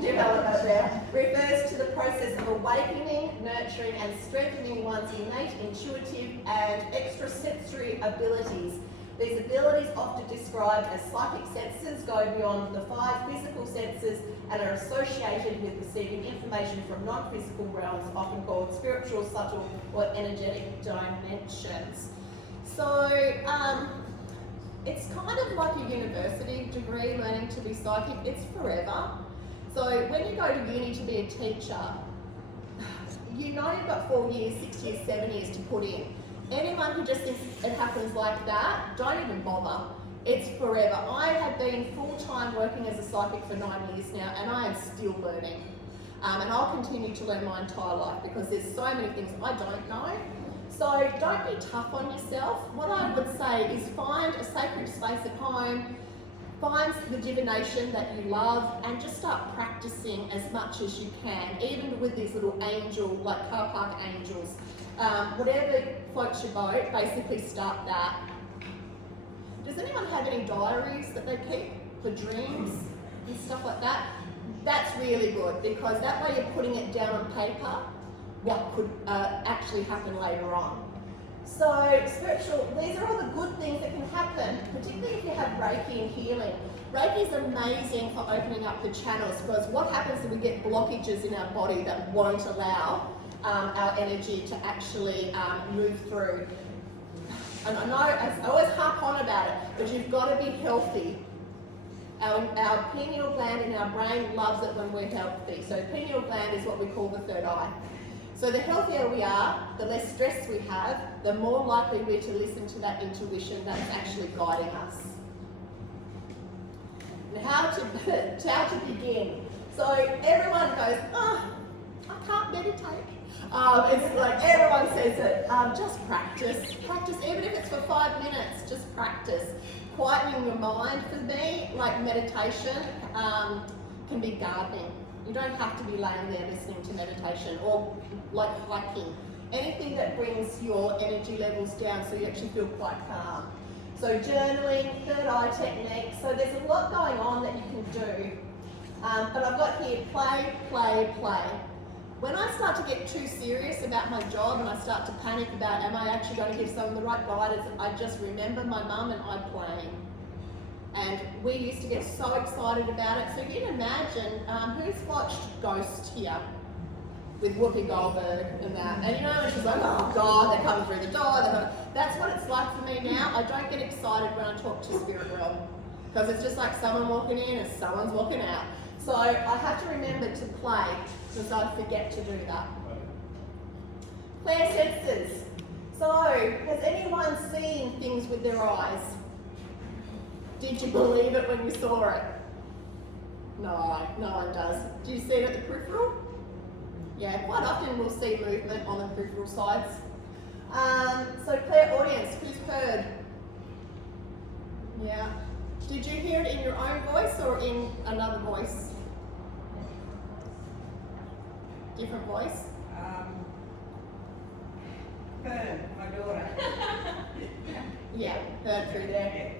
development there, refers to the process of awakening, nurturing and strengthening one's innate, intuitive and extrasensory abilities. These abilities, often described as psychic senses, go beyond the 5 physical senses and are associated with receiving information from non-physical realms, often called spiritual, subtle or energetic dimensions. So it's kind of like a university degree, learning to be psychic. It's forever. So when you go to uni to be a teacher, you know you've got 4 years, 6 years, 7 years to put in. Anyone who just thinks it happens like that, don't even bother. It's forever. I have been full-time working as a psychic for 9 years now, and I am still learning. And I'll continue to learn my entire life because there's so many things I don't know. So don't be tough on yourself. What I would say is find a sacred space at home, find the divination that you love, and just start practicing as much as you can, even with these little angel, like car park angels. Whatever floats your boat, basically start that. Does anyone have any diaries that they keep for dreams and stuff like that? That's really good because that way you're putting it down on paper, what could actually happen later on. So spiritual, these are all the good things that can happen, particularly if you have Reiki and healing. Reiki is amazing for opening up the channels because what happens is we get blockages in our body that won't allow our energy to actually move through. And I know I always harp on about it, but you've got to be healthy. Our pineal gland in our brain loves it when we're healthy. So pineal gland is what we call the third eye. So the healthier we are, the less stress we have, the more likely we're to listen to that intuition that's actually guiding us. And how to begin. So everyone goes, oh, I can't meditate. It's like everyone says it, just practice. Practice, even if it's for 5 minutes, just practice. Quietening your mind, for me, like meditation, can be gardening. You don't have to be laying there listening to meditation or like hiking. Anything that brings your energy levels down so you actually feel quite calm. So journaling, third eye technique. So there's a lot going on that you can do. But I've got here play, play, play. When I start to get too serious about my job and I start to panic about am I actually going to give someone the right guidance, I just remember my mum and I playing. And we used to get so excited about it. So you can imagine, who's watched Ghost here with Whoopi Goldberg and that? And you know, and she's like, oh God, they're coming through the door. That's what it's like for me now. I don't get excited when I talk to spirit realm because it's just like someone walking in and someone's walking out. So I have to remember to play because I forget to do that. Clair senses. So has anyone seen things with their eyes? Did you believe it when you saw it? No, no one does. Do you see it at the peripheral? Yeah, quite often we'll see movement on the peripheral sides. So clairaudience, who's heard? Yeah. Did you hear it in your own voice or in another voice? Different voice? Fern, my daughter. Yeah, heard through there.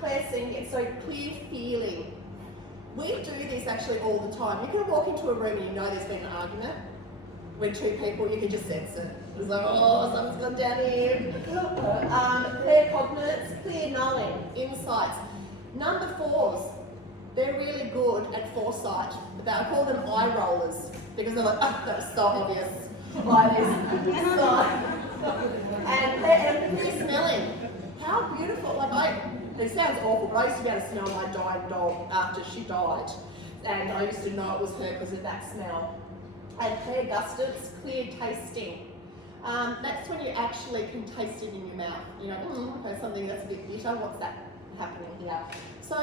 Clairsinging, so clear feeling. We do this actually all the time. You can walk into a room and you know there's been an argument. With 2 people, you can just sense it. It's like, oh, something's gone down here. Clear cognizance, clear knowing, insights. Number 4s, they're really good at foresight. I call them eye rollers because they're like, oh, that's so obvious. Like this. And clear smelling. How beautiful. Like it sounds awful, but I used to be able to smell my dying dog after she died. And I used to know it was her because of that smell. And clear gustance, clear tasting. That's when you actually can taste it in your mouth. You know, okay, something that's a bit bitter, what's that happening here? So,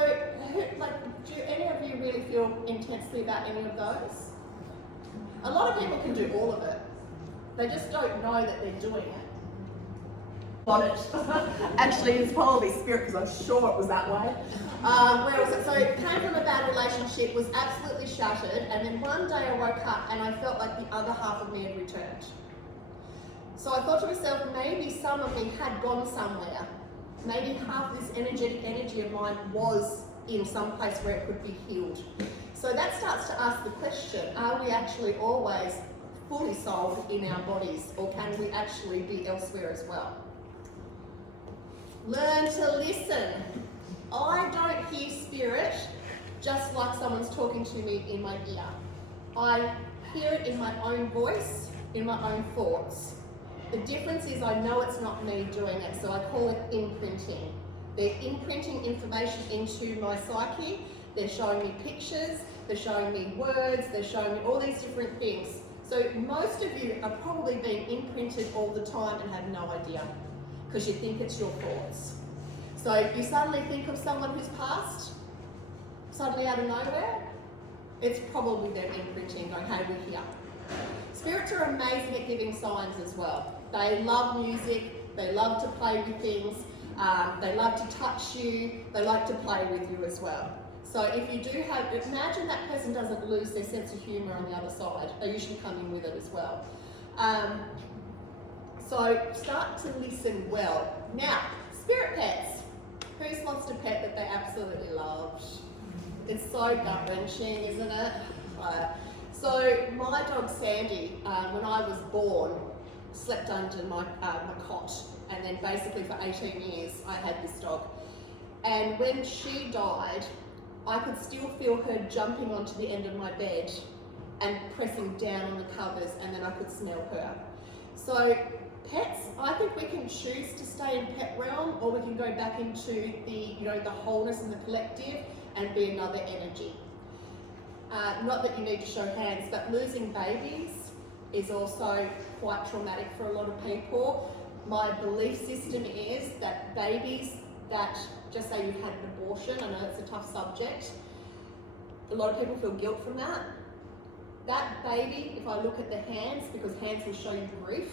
like, do any of you really feel intensely about any of those? A lot of people can do all of it. They just don't know that they're doing it. Got it. Actually, it's probably spirit because I'm sure it was that way. Where was it? So it came from a bad relationship, was absolutely shattered, and then one day I woke up and I felt like the other half of me had returned. So I thought to myself, maybe some of me had gone somewhere maybe half this energetic energy of mine was in some place where it could be healed. So that starts to ask the question, are we actually always fully souled in our bodies, or can we actually be elsewhere as well? Learn to listen. I don't hear spirit just like someone's talking to me in my ear. I hear it in my own voice, in my own thoughts. The difference is I know it's not me doing it, so I call it imprinting. They're imprinting information into my psyche. They're showing me pictures, they're showing me words, they're showing me all these different things. So most of you are probably being imprinted all the time and have no idea, because you think it's your thoughts. So if you suddenly think of someone who's passed, suddenly out of nowhere, it's probably them imprinting, going, hey, we're here. Spirits are amazing at giving signs as well. They love music, they love to play with things, they love to touch you, they like to play with you as well. So if you do have, imagine that person doesn't lose their sense of humour on the other side. They usually come in with it as well. So start to listen well. Now, spirit pets. Who's lost a pet that they absolutely loved? It's so gut-wrenching, isn't it? So my dog Sandy, when I was born, slept under my cot, and then basically for 18 years I had this dog. And when she died, I could still feel her jumping onto the end of my bed and pressing down on the covers, and then I could smell her. So pets, I think we can choose to stay in pet realm, or we can go back into the, the wholeness and the collective and be another energy. Not that you need to show hands, but losing babies is also quite traumatic for a lot of people. My belief system is that babies that, just say you've had an abortion, I know it's a tough subject, a lot of people feel guilt from that. That baby, if I look at the hands, because hands will show you grief,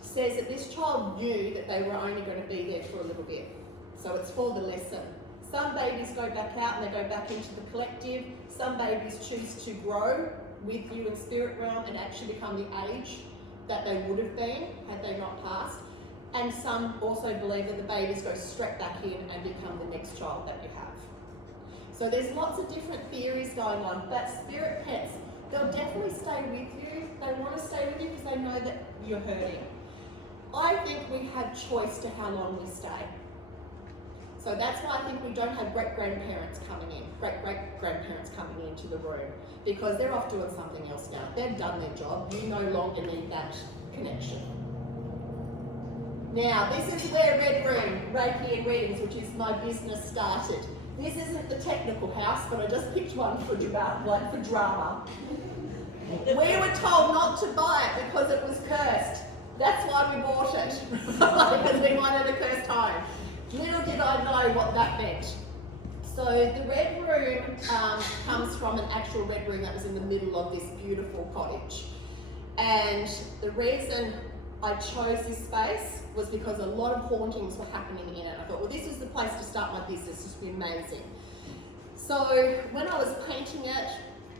says that this child knew that they were only going to be there for a little bit. So it's for the lesson. Some babies go back out and they go back into the collective. Some babies choose to grow with you in spirit realm and actually become the age that they would have been had they not passed. And some also believe that the babies go straight back in and become the next child that you have. So there's lots of different theories going on, but spirit pets, they'll definitely stay with you. They want to stay with you because they know that you're hurting. I think we have choice to how long we stay. So that's why I think we don't have great-grandparents coming in, great-great-grandparents coming into the room, because they're off doing something else now. They've done their job. You no longer need that connection. Now, this is where Red Room, Reiki and Readings, which is my business, started. This isn't the technical house, but I just picked one for drama. We were told not to buy it because it was cursed. That's why we bought it, because we wanted a cursed home. Little did I know what that meant. So the Red Room comes from an actual red room that was in the middle of this beautiful cottage. And the reason I chose this space was because a lot of hauntings were happening in it. I thought, well, this is the place to start my business. This would be amazing. So when I was painting it,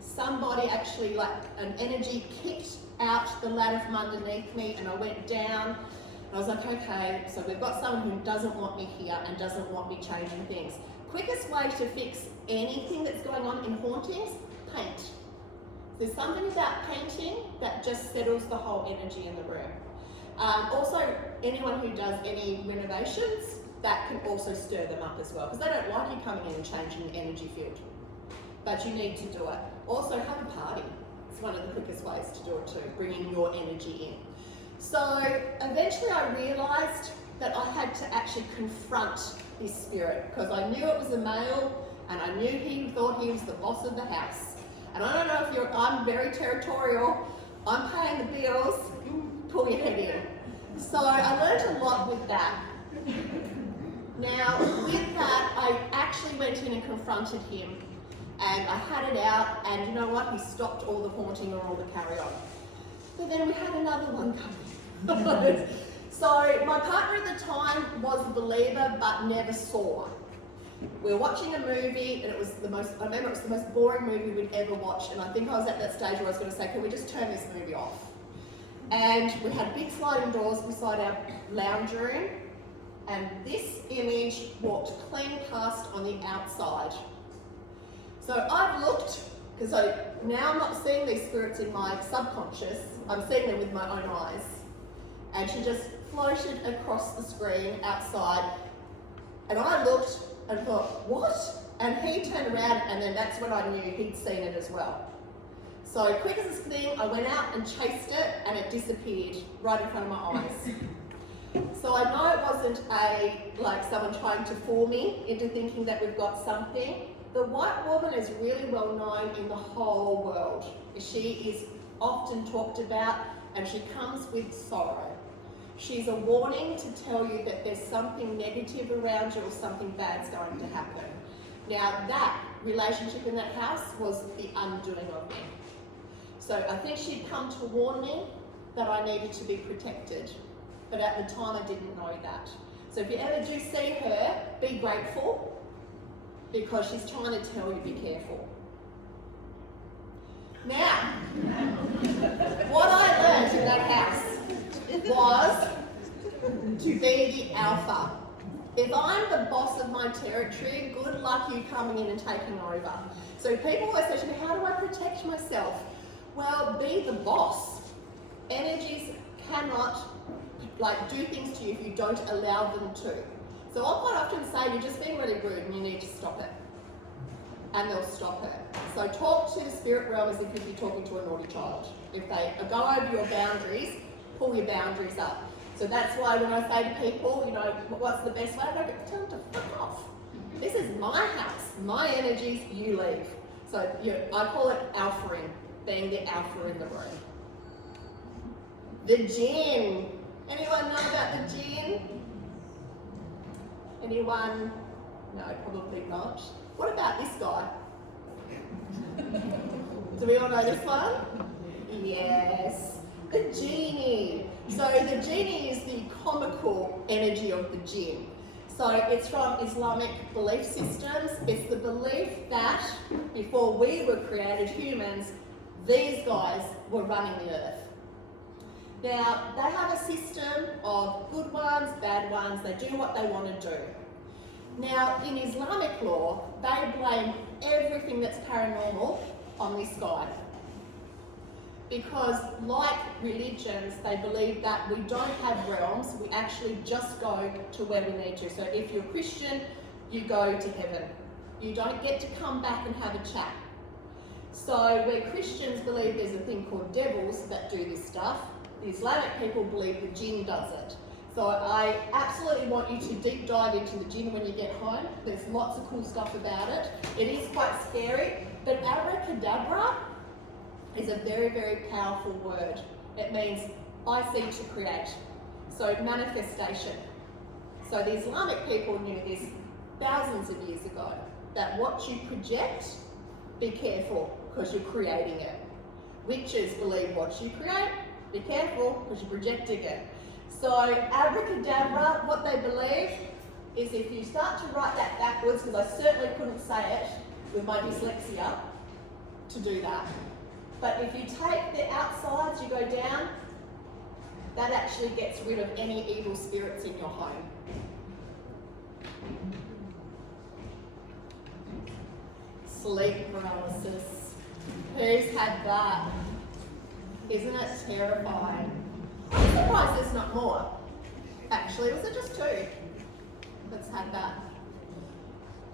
somebody actually, like an energy, kicked out the ladder from underneath me, and I went down. And I was like, okay, so we've got someone who doesn't want me here and doesn't want me changing things. Quickest way to fix anything that's going on in hauntings, paint. There's something about painting that just settles the whole energy in the room. Also, anyone who does any renovations, that can also stir them up as well, because they don't like you coming in and changing the energy field. But you need to do it. Also, have a party. It's one of the quickest ways to do it too, bringing your energy in. So eventually I realised that I had to actually confront this spirit, because I knew it was a male and I knew he thought he was the boss of the house. And I don't know if I'm very territorial, I'm paying the bills, pull your head in. So I learned a lot with that. Now with that, I actually went in and confronted him, and I had it out, and you know what, he stopped all the haunting or all the carry on. But then we had another one coming. So my partner at the time was a believer but never saw. We were watching a movie, and I remember it was the most boring movie we'd ever watched, and I think I was at that stage where I was going to say, can we just turn this movie off? And we had big sliding doors beside our lounge room, And this image walked clean past on the outside. So I've looked, because now I'm not seeing these spirits in my subconscious, I'm seeing them with my own eyes. And she just floated across the screen outside. And I looked and thought, what? And he turned around, and then that's when I knew he'd seen it as well. So quick as this thing, I went out and chased it, and it disappeared right in front of my eyes. So I know it wasn't like someone trying to fool me into thinking that we've got something. The white woman is really well known in the whole world. She is often talked about, and she comes with sorrow. She's a warning to tell you that there's something negative around you or something bad's going to happen. Now that relationship in that house was the undoing of me. So I think she'd come to warn me that I needed to be protected. But at the time I didn't know that. So if you ever do see her, be grateful, because she's trying to tell you be careful. Now, what I learned in that house was to be the alpha. If I'm the boss of my territory, good luck you coming in and taking over. So people always say to me, how do I protect myself? Well, be the boss. Energies cannot do things to you if you don't allow them to. So I'll quite often say, you're just being really rude and you need to stop it. And they'll stop it. So talk to the spirit realm as if you'd be talking to a naughty child. If they go over your boundaries, pull your boundaries up. So that's why when I say to people, what's the best way? I go, tell them to fuck off. This is my house, my energies, you leave. So I call it alphaing, being the alpha in the room. The jinn. Anyone know about the jinn? Anyone? No, probably not. What about this guy? Do we all know this one? Yes. The genie. So the genie is the comical energy of the jinn. So it's from Islamic belief systems. It's the belief that before we were created humans, these guys were running the earth. Now, they have a system of good ones, bad ones. They do what they want to do. Now, in Islamic law, they blame everything that's paranormal on this guy. Because like religions, they believe that we don't have realms, we actually just go to where we need to. So if you're Christian, you go to heaven. You don't get to come back and have a chat. So where Christians believe there's a thing called devils that do this stuff, the Islamic people believe the jinn does it. So I absolutely want you to deep dive into the jinn when you get home. There's lots of cool stuff about it. It is quite scary, but abracadabra is a very, very powerful word. It means I seek to create. So manifestation. So the Islamic people knew this thousands of years ago, that what you project, be careful, because you're creating it. Witches believe what you create, be careful, because you're projecting it. So abracadabra, what they believe is if you start to write that backwards, because I certainly couldn't say it with my dyslexia to do that. But if you take the outsides, you go down, that actually gets rid of any evil spirits in your home. Sleep paralysis. Who's had that? Isn't it terrifying? I'm surprised there's not more. Actually, was it just 2 that's had that?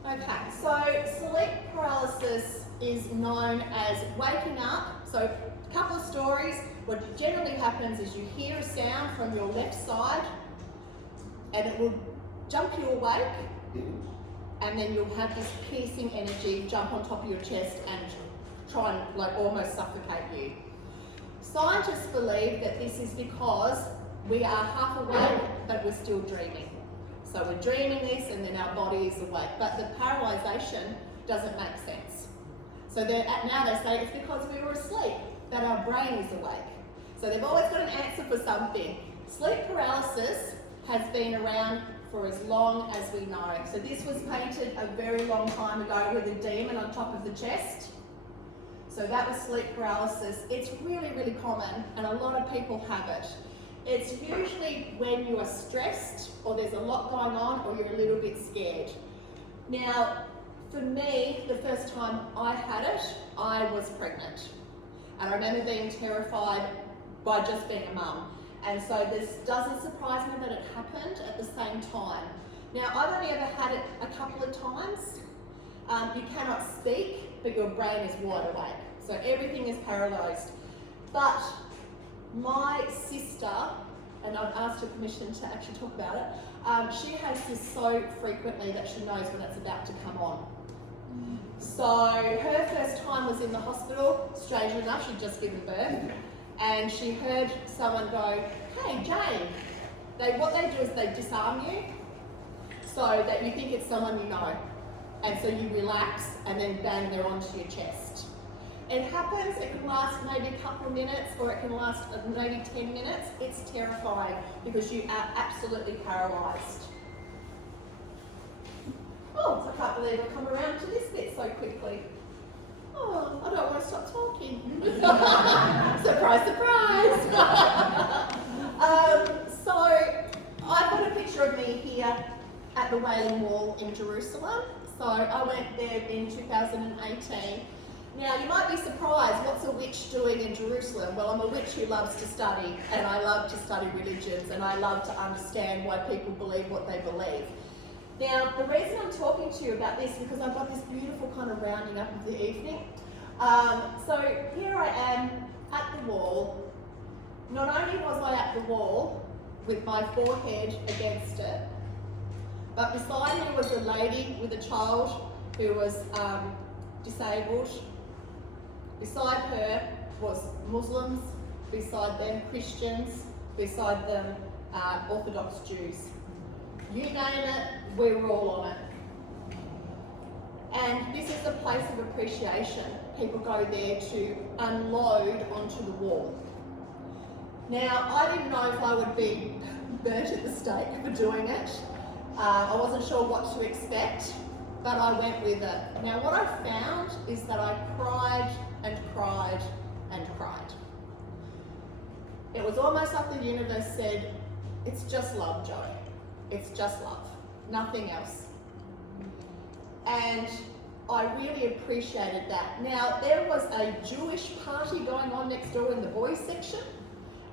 Okay, so sleep paralysis is known as waking up. So a couple of stories. What generally happens is you hear a sound from your left side and it will jump you awake, and then you'll have this piercing energy jump on top of your chest and try and almost suffocate you. Scientists believe that this is because we are half awake, but we're still dreaming. So we're dreaming this and then our body is awake, but the paralysation doesn't make sense. So now they say it's because we were asleep, that our brain is awake. So they've always got an answer for something. Sleep paralysis has been around for as long as we know. So this was painted a very long time ago with a demon on top of the chest. So that was sleep paralysis. It's really, really common, and a lot of people have it. It's usually when you are stressed or there's a lot going on or you're a little bit scared. Now, for me, the first time I had it, I was pregnant. And I remember being terrified by just being a mum. And so this doesn't surprise me that it happened at the same time. Now, I've only ever had it a couple of times. You cannot speak, but your brain is wide awake. So everything is paralysed. But my sister, and I've asked her permission to actually talk about it, she has this so frequently that she knows when it's about to come on. So her first time was in the hospital. Strangely enough, she'd just given birth, and she heard someone go, "Hey, Jane." What they do is they disarm you so that you think it's someone you know. And so you relax, and then bang, they're onto your chest. It happens, it can last maybe a couple of minutes, or it can last maybe 10 minutes. It's terrifying because you are absolutely paralysed. Oh, I can't believe I've come around to this bit so quickly. Oh, I don't want to stop talking. Surprise, surprise. So I've got a picture of me here at the Wailing Wall in Jerusalem. So I went there in 2018. Now you might be surprised, what's a witch doing in Jerusalem? Well, I'm a witch who loves to study, and I love to study religions, and I love to understand why people believe what they believe. Now, the reason I'm talking to you about this is because I've got this beautiful kind of rounding up of the evening. So here I am at the wall. Not only was I at the wall with my forehead against it, but beside me was a lady with a child who was disabled. Beside her was Muslims, beside them Christians, beside them Orthodox Jews. You name it, we were all on it. And this is a place of appreciation. People go there to unload onto the wall. Now, I didn't know if I would be burnt at the stake for doing it. I wasn't sure what to expect, but I went with it. Now, what I found is that I cried and cried and cried. It was almost like the universe said, "It's just love, Joe. It's just love, nothing else." And I really appreciated that. Now, there was a Jewish party going on next door in the boys section,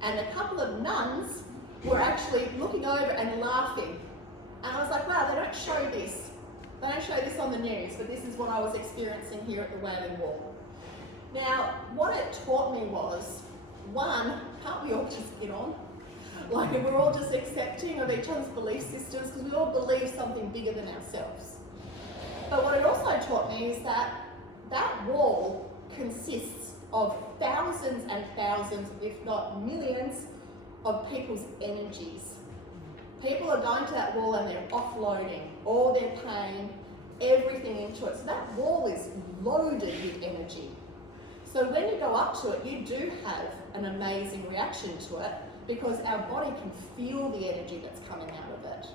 and a couple of nuns were actually looking over and laughing. And I was like, wow, they don't show this. They don't show this on the news, but this is what I was experiencing here at the Wailing Wall. Now, what it taught me was, one, can't we all just get on? Like, we're all just accepting of each other's belief systems because we all believe something bigger than ourselves. But what it also taught me is that that wall consists of thousands and thousands, if not millions, of people's energies. People are going to that wall and they're offloading all their pain, everything into it. So that wall is loaded with energy. So when you go up to it, you do have an amazing reaction to it because our body can feel the energy that's coming out of it.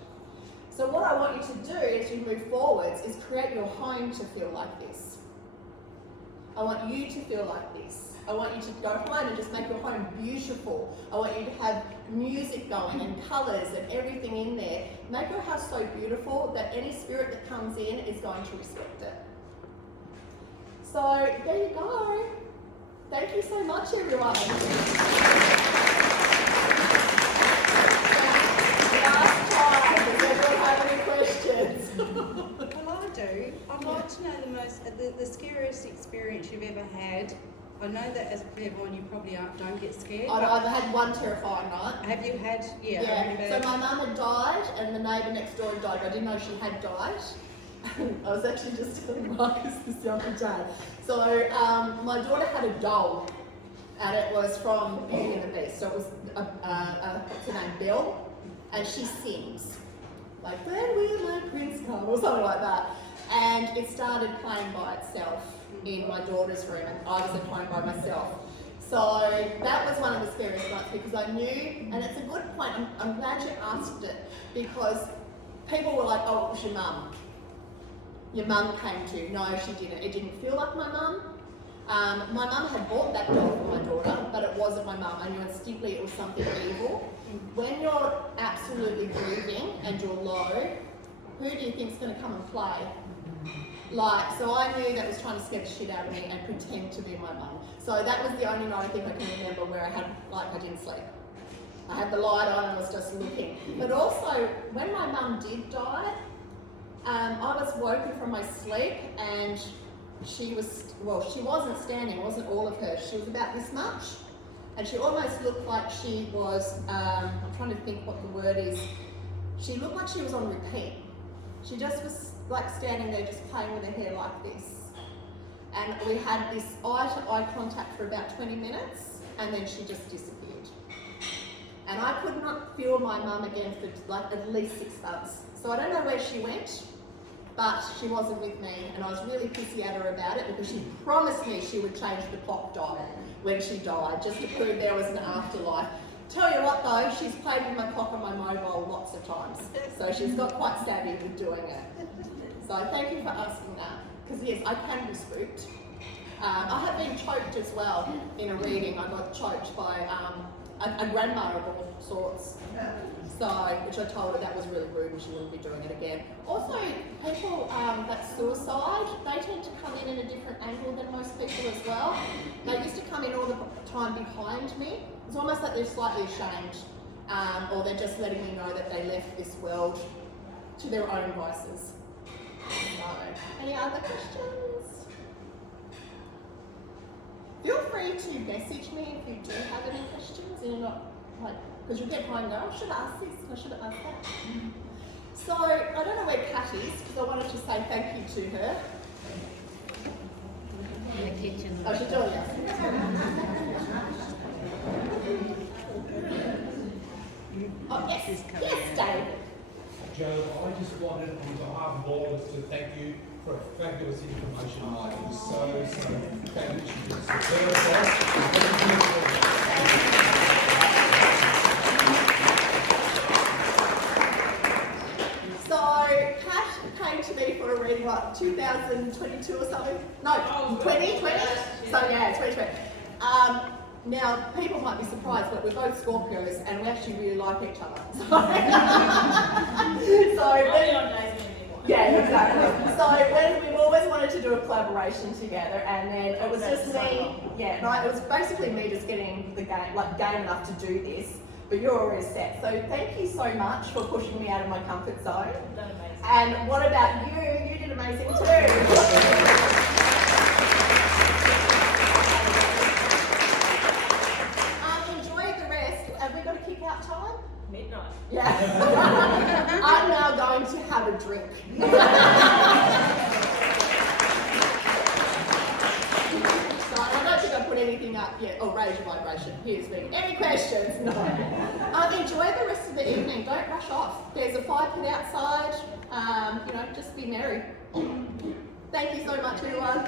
So what I want you to do as you move forwards is create your home to feel like this. I want you to feel like this. I want you to go home and just make your home beautiful. I want you to have music going and colours and everything in there. Make your house so beautiful that any spirit that comes in is going to respect it. So there you go. Thank you so much, everyone. Last time, does everyone have any questions? Well, I do. I'd like to know the scariest experience you've ever had. I know that as a clairvoyant you probably don't get scared. I've had one terrifying night. Have you had? Yeah. So my mum had died and the neighbour next door had died. I didn't know she had died. I was actually just telling Marcus this the other day. So my daughter had a doll and it was from Beauty and the Beast. So it was, what's her name, Belle? And she sings. Like, when will my prince come? Or something like that. And it started playing by itself in my daughter's room and I was at home by myself. So that was one of the scariest nights because I knew, and it's a good point, I'm glad you asked it because people were like, oh, it was your mum. Your mum came to. No, she didn't. It didn't feel like my mum. My mum had bought that doll for my daughter, but it wasn't my mum. I knew instinctively it was something evil. When you're absolutely grieving and you're low, who do you think's going to come and play? So I knew that was trying to scare the shit out of me and pretend to be my mum. So that was the only night I think I can remember where I didn't sleep. I had the light on and was just looking. But also, when my mum did die, I was woken from my sleep and she wasn't standing, it wasn't all of her. She was about this much. And she almost looked like she was, I'm trying to think what the word is. She looked like she was on repeat. She just was like standing there just playing with her hair like this. And we had this eye-to-eye contact for about 20 minutes and then she just disappeared. And I could not feel my mum again for like at least 6 months. So I don't know where she went, but she wasn't with me and I was really pissy at her about it because she promised me she would change the clock dial when she died, just to prove there was an afterlife. Tell you what though, she's played with my clock on my mobile lots of times. So she's got quite savvy with doing it. So thank you for asking that, because yes, I can be spooked. I have been choked as well in a reading. I got choked by a grandma of all sorts. So, which I told her that was really rude and she wouldn't be doing it again. Also, people that suicide, they tend to come in a different angle than most people as well. They used to come in all the time behind me. It's almost like they're slightly ashamed, or they're just letting me know that they left this world to their own vices. So, any other questions? Feel free to message me if you do have any questions and you're not like, because you'll get home and go, I should have asked this and I should have asked that. So I don't know where Kat is because I wanted to say thank you to her. In the kitchen. Oh, she's doing it. Oh, yes, yes, David. Joe, I just wanted, on behalf of all of us, to thank you for a fabulous information night. It was so fabulous. You did So, Kat came to me for a reading, what, 2022 or something? No, 2020? So, yeah, 2020. Now, people might be surprised, but we're both Scorpios and we actually really like each other. Yeah, exactly. So when we've always wanted to do a collaboration together, and then it was just me. Yeah, no, it was basically me just getting the game enough to do this. But you're already set. So thank you so much for pushing me out of my comfort zone. And what about you? You did amazing too. Time? Midnight. Yeah. I'm now going to have a drink. So I don't think I put anything up yet. Oh, raise your vibration. Here's me. Any questions? No. Enjoy the rest of the evening. Don't rush off. There's a fire pit outside. Just be merry. Thank you so much, everyone.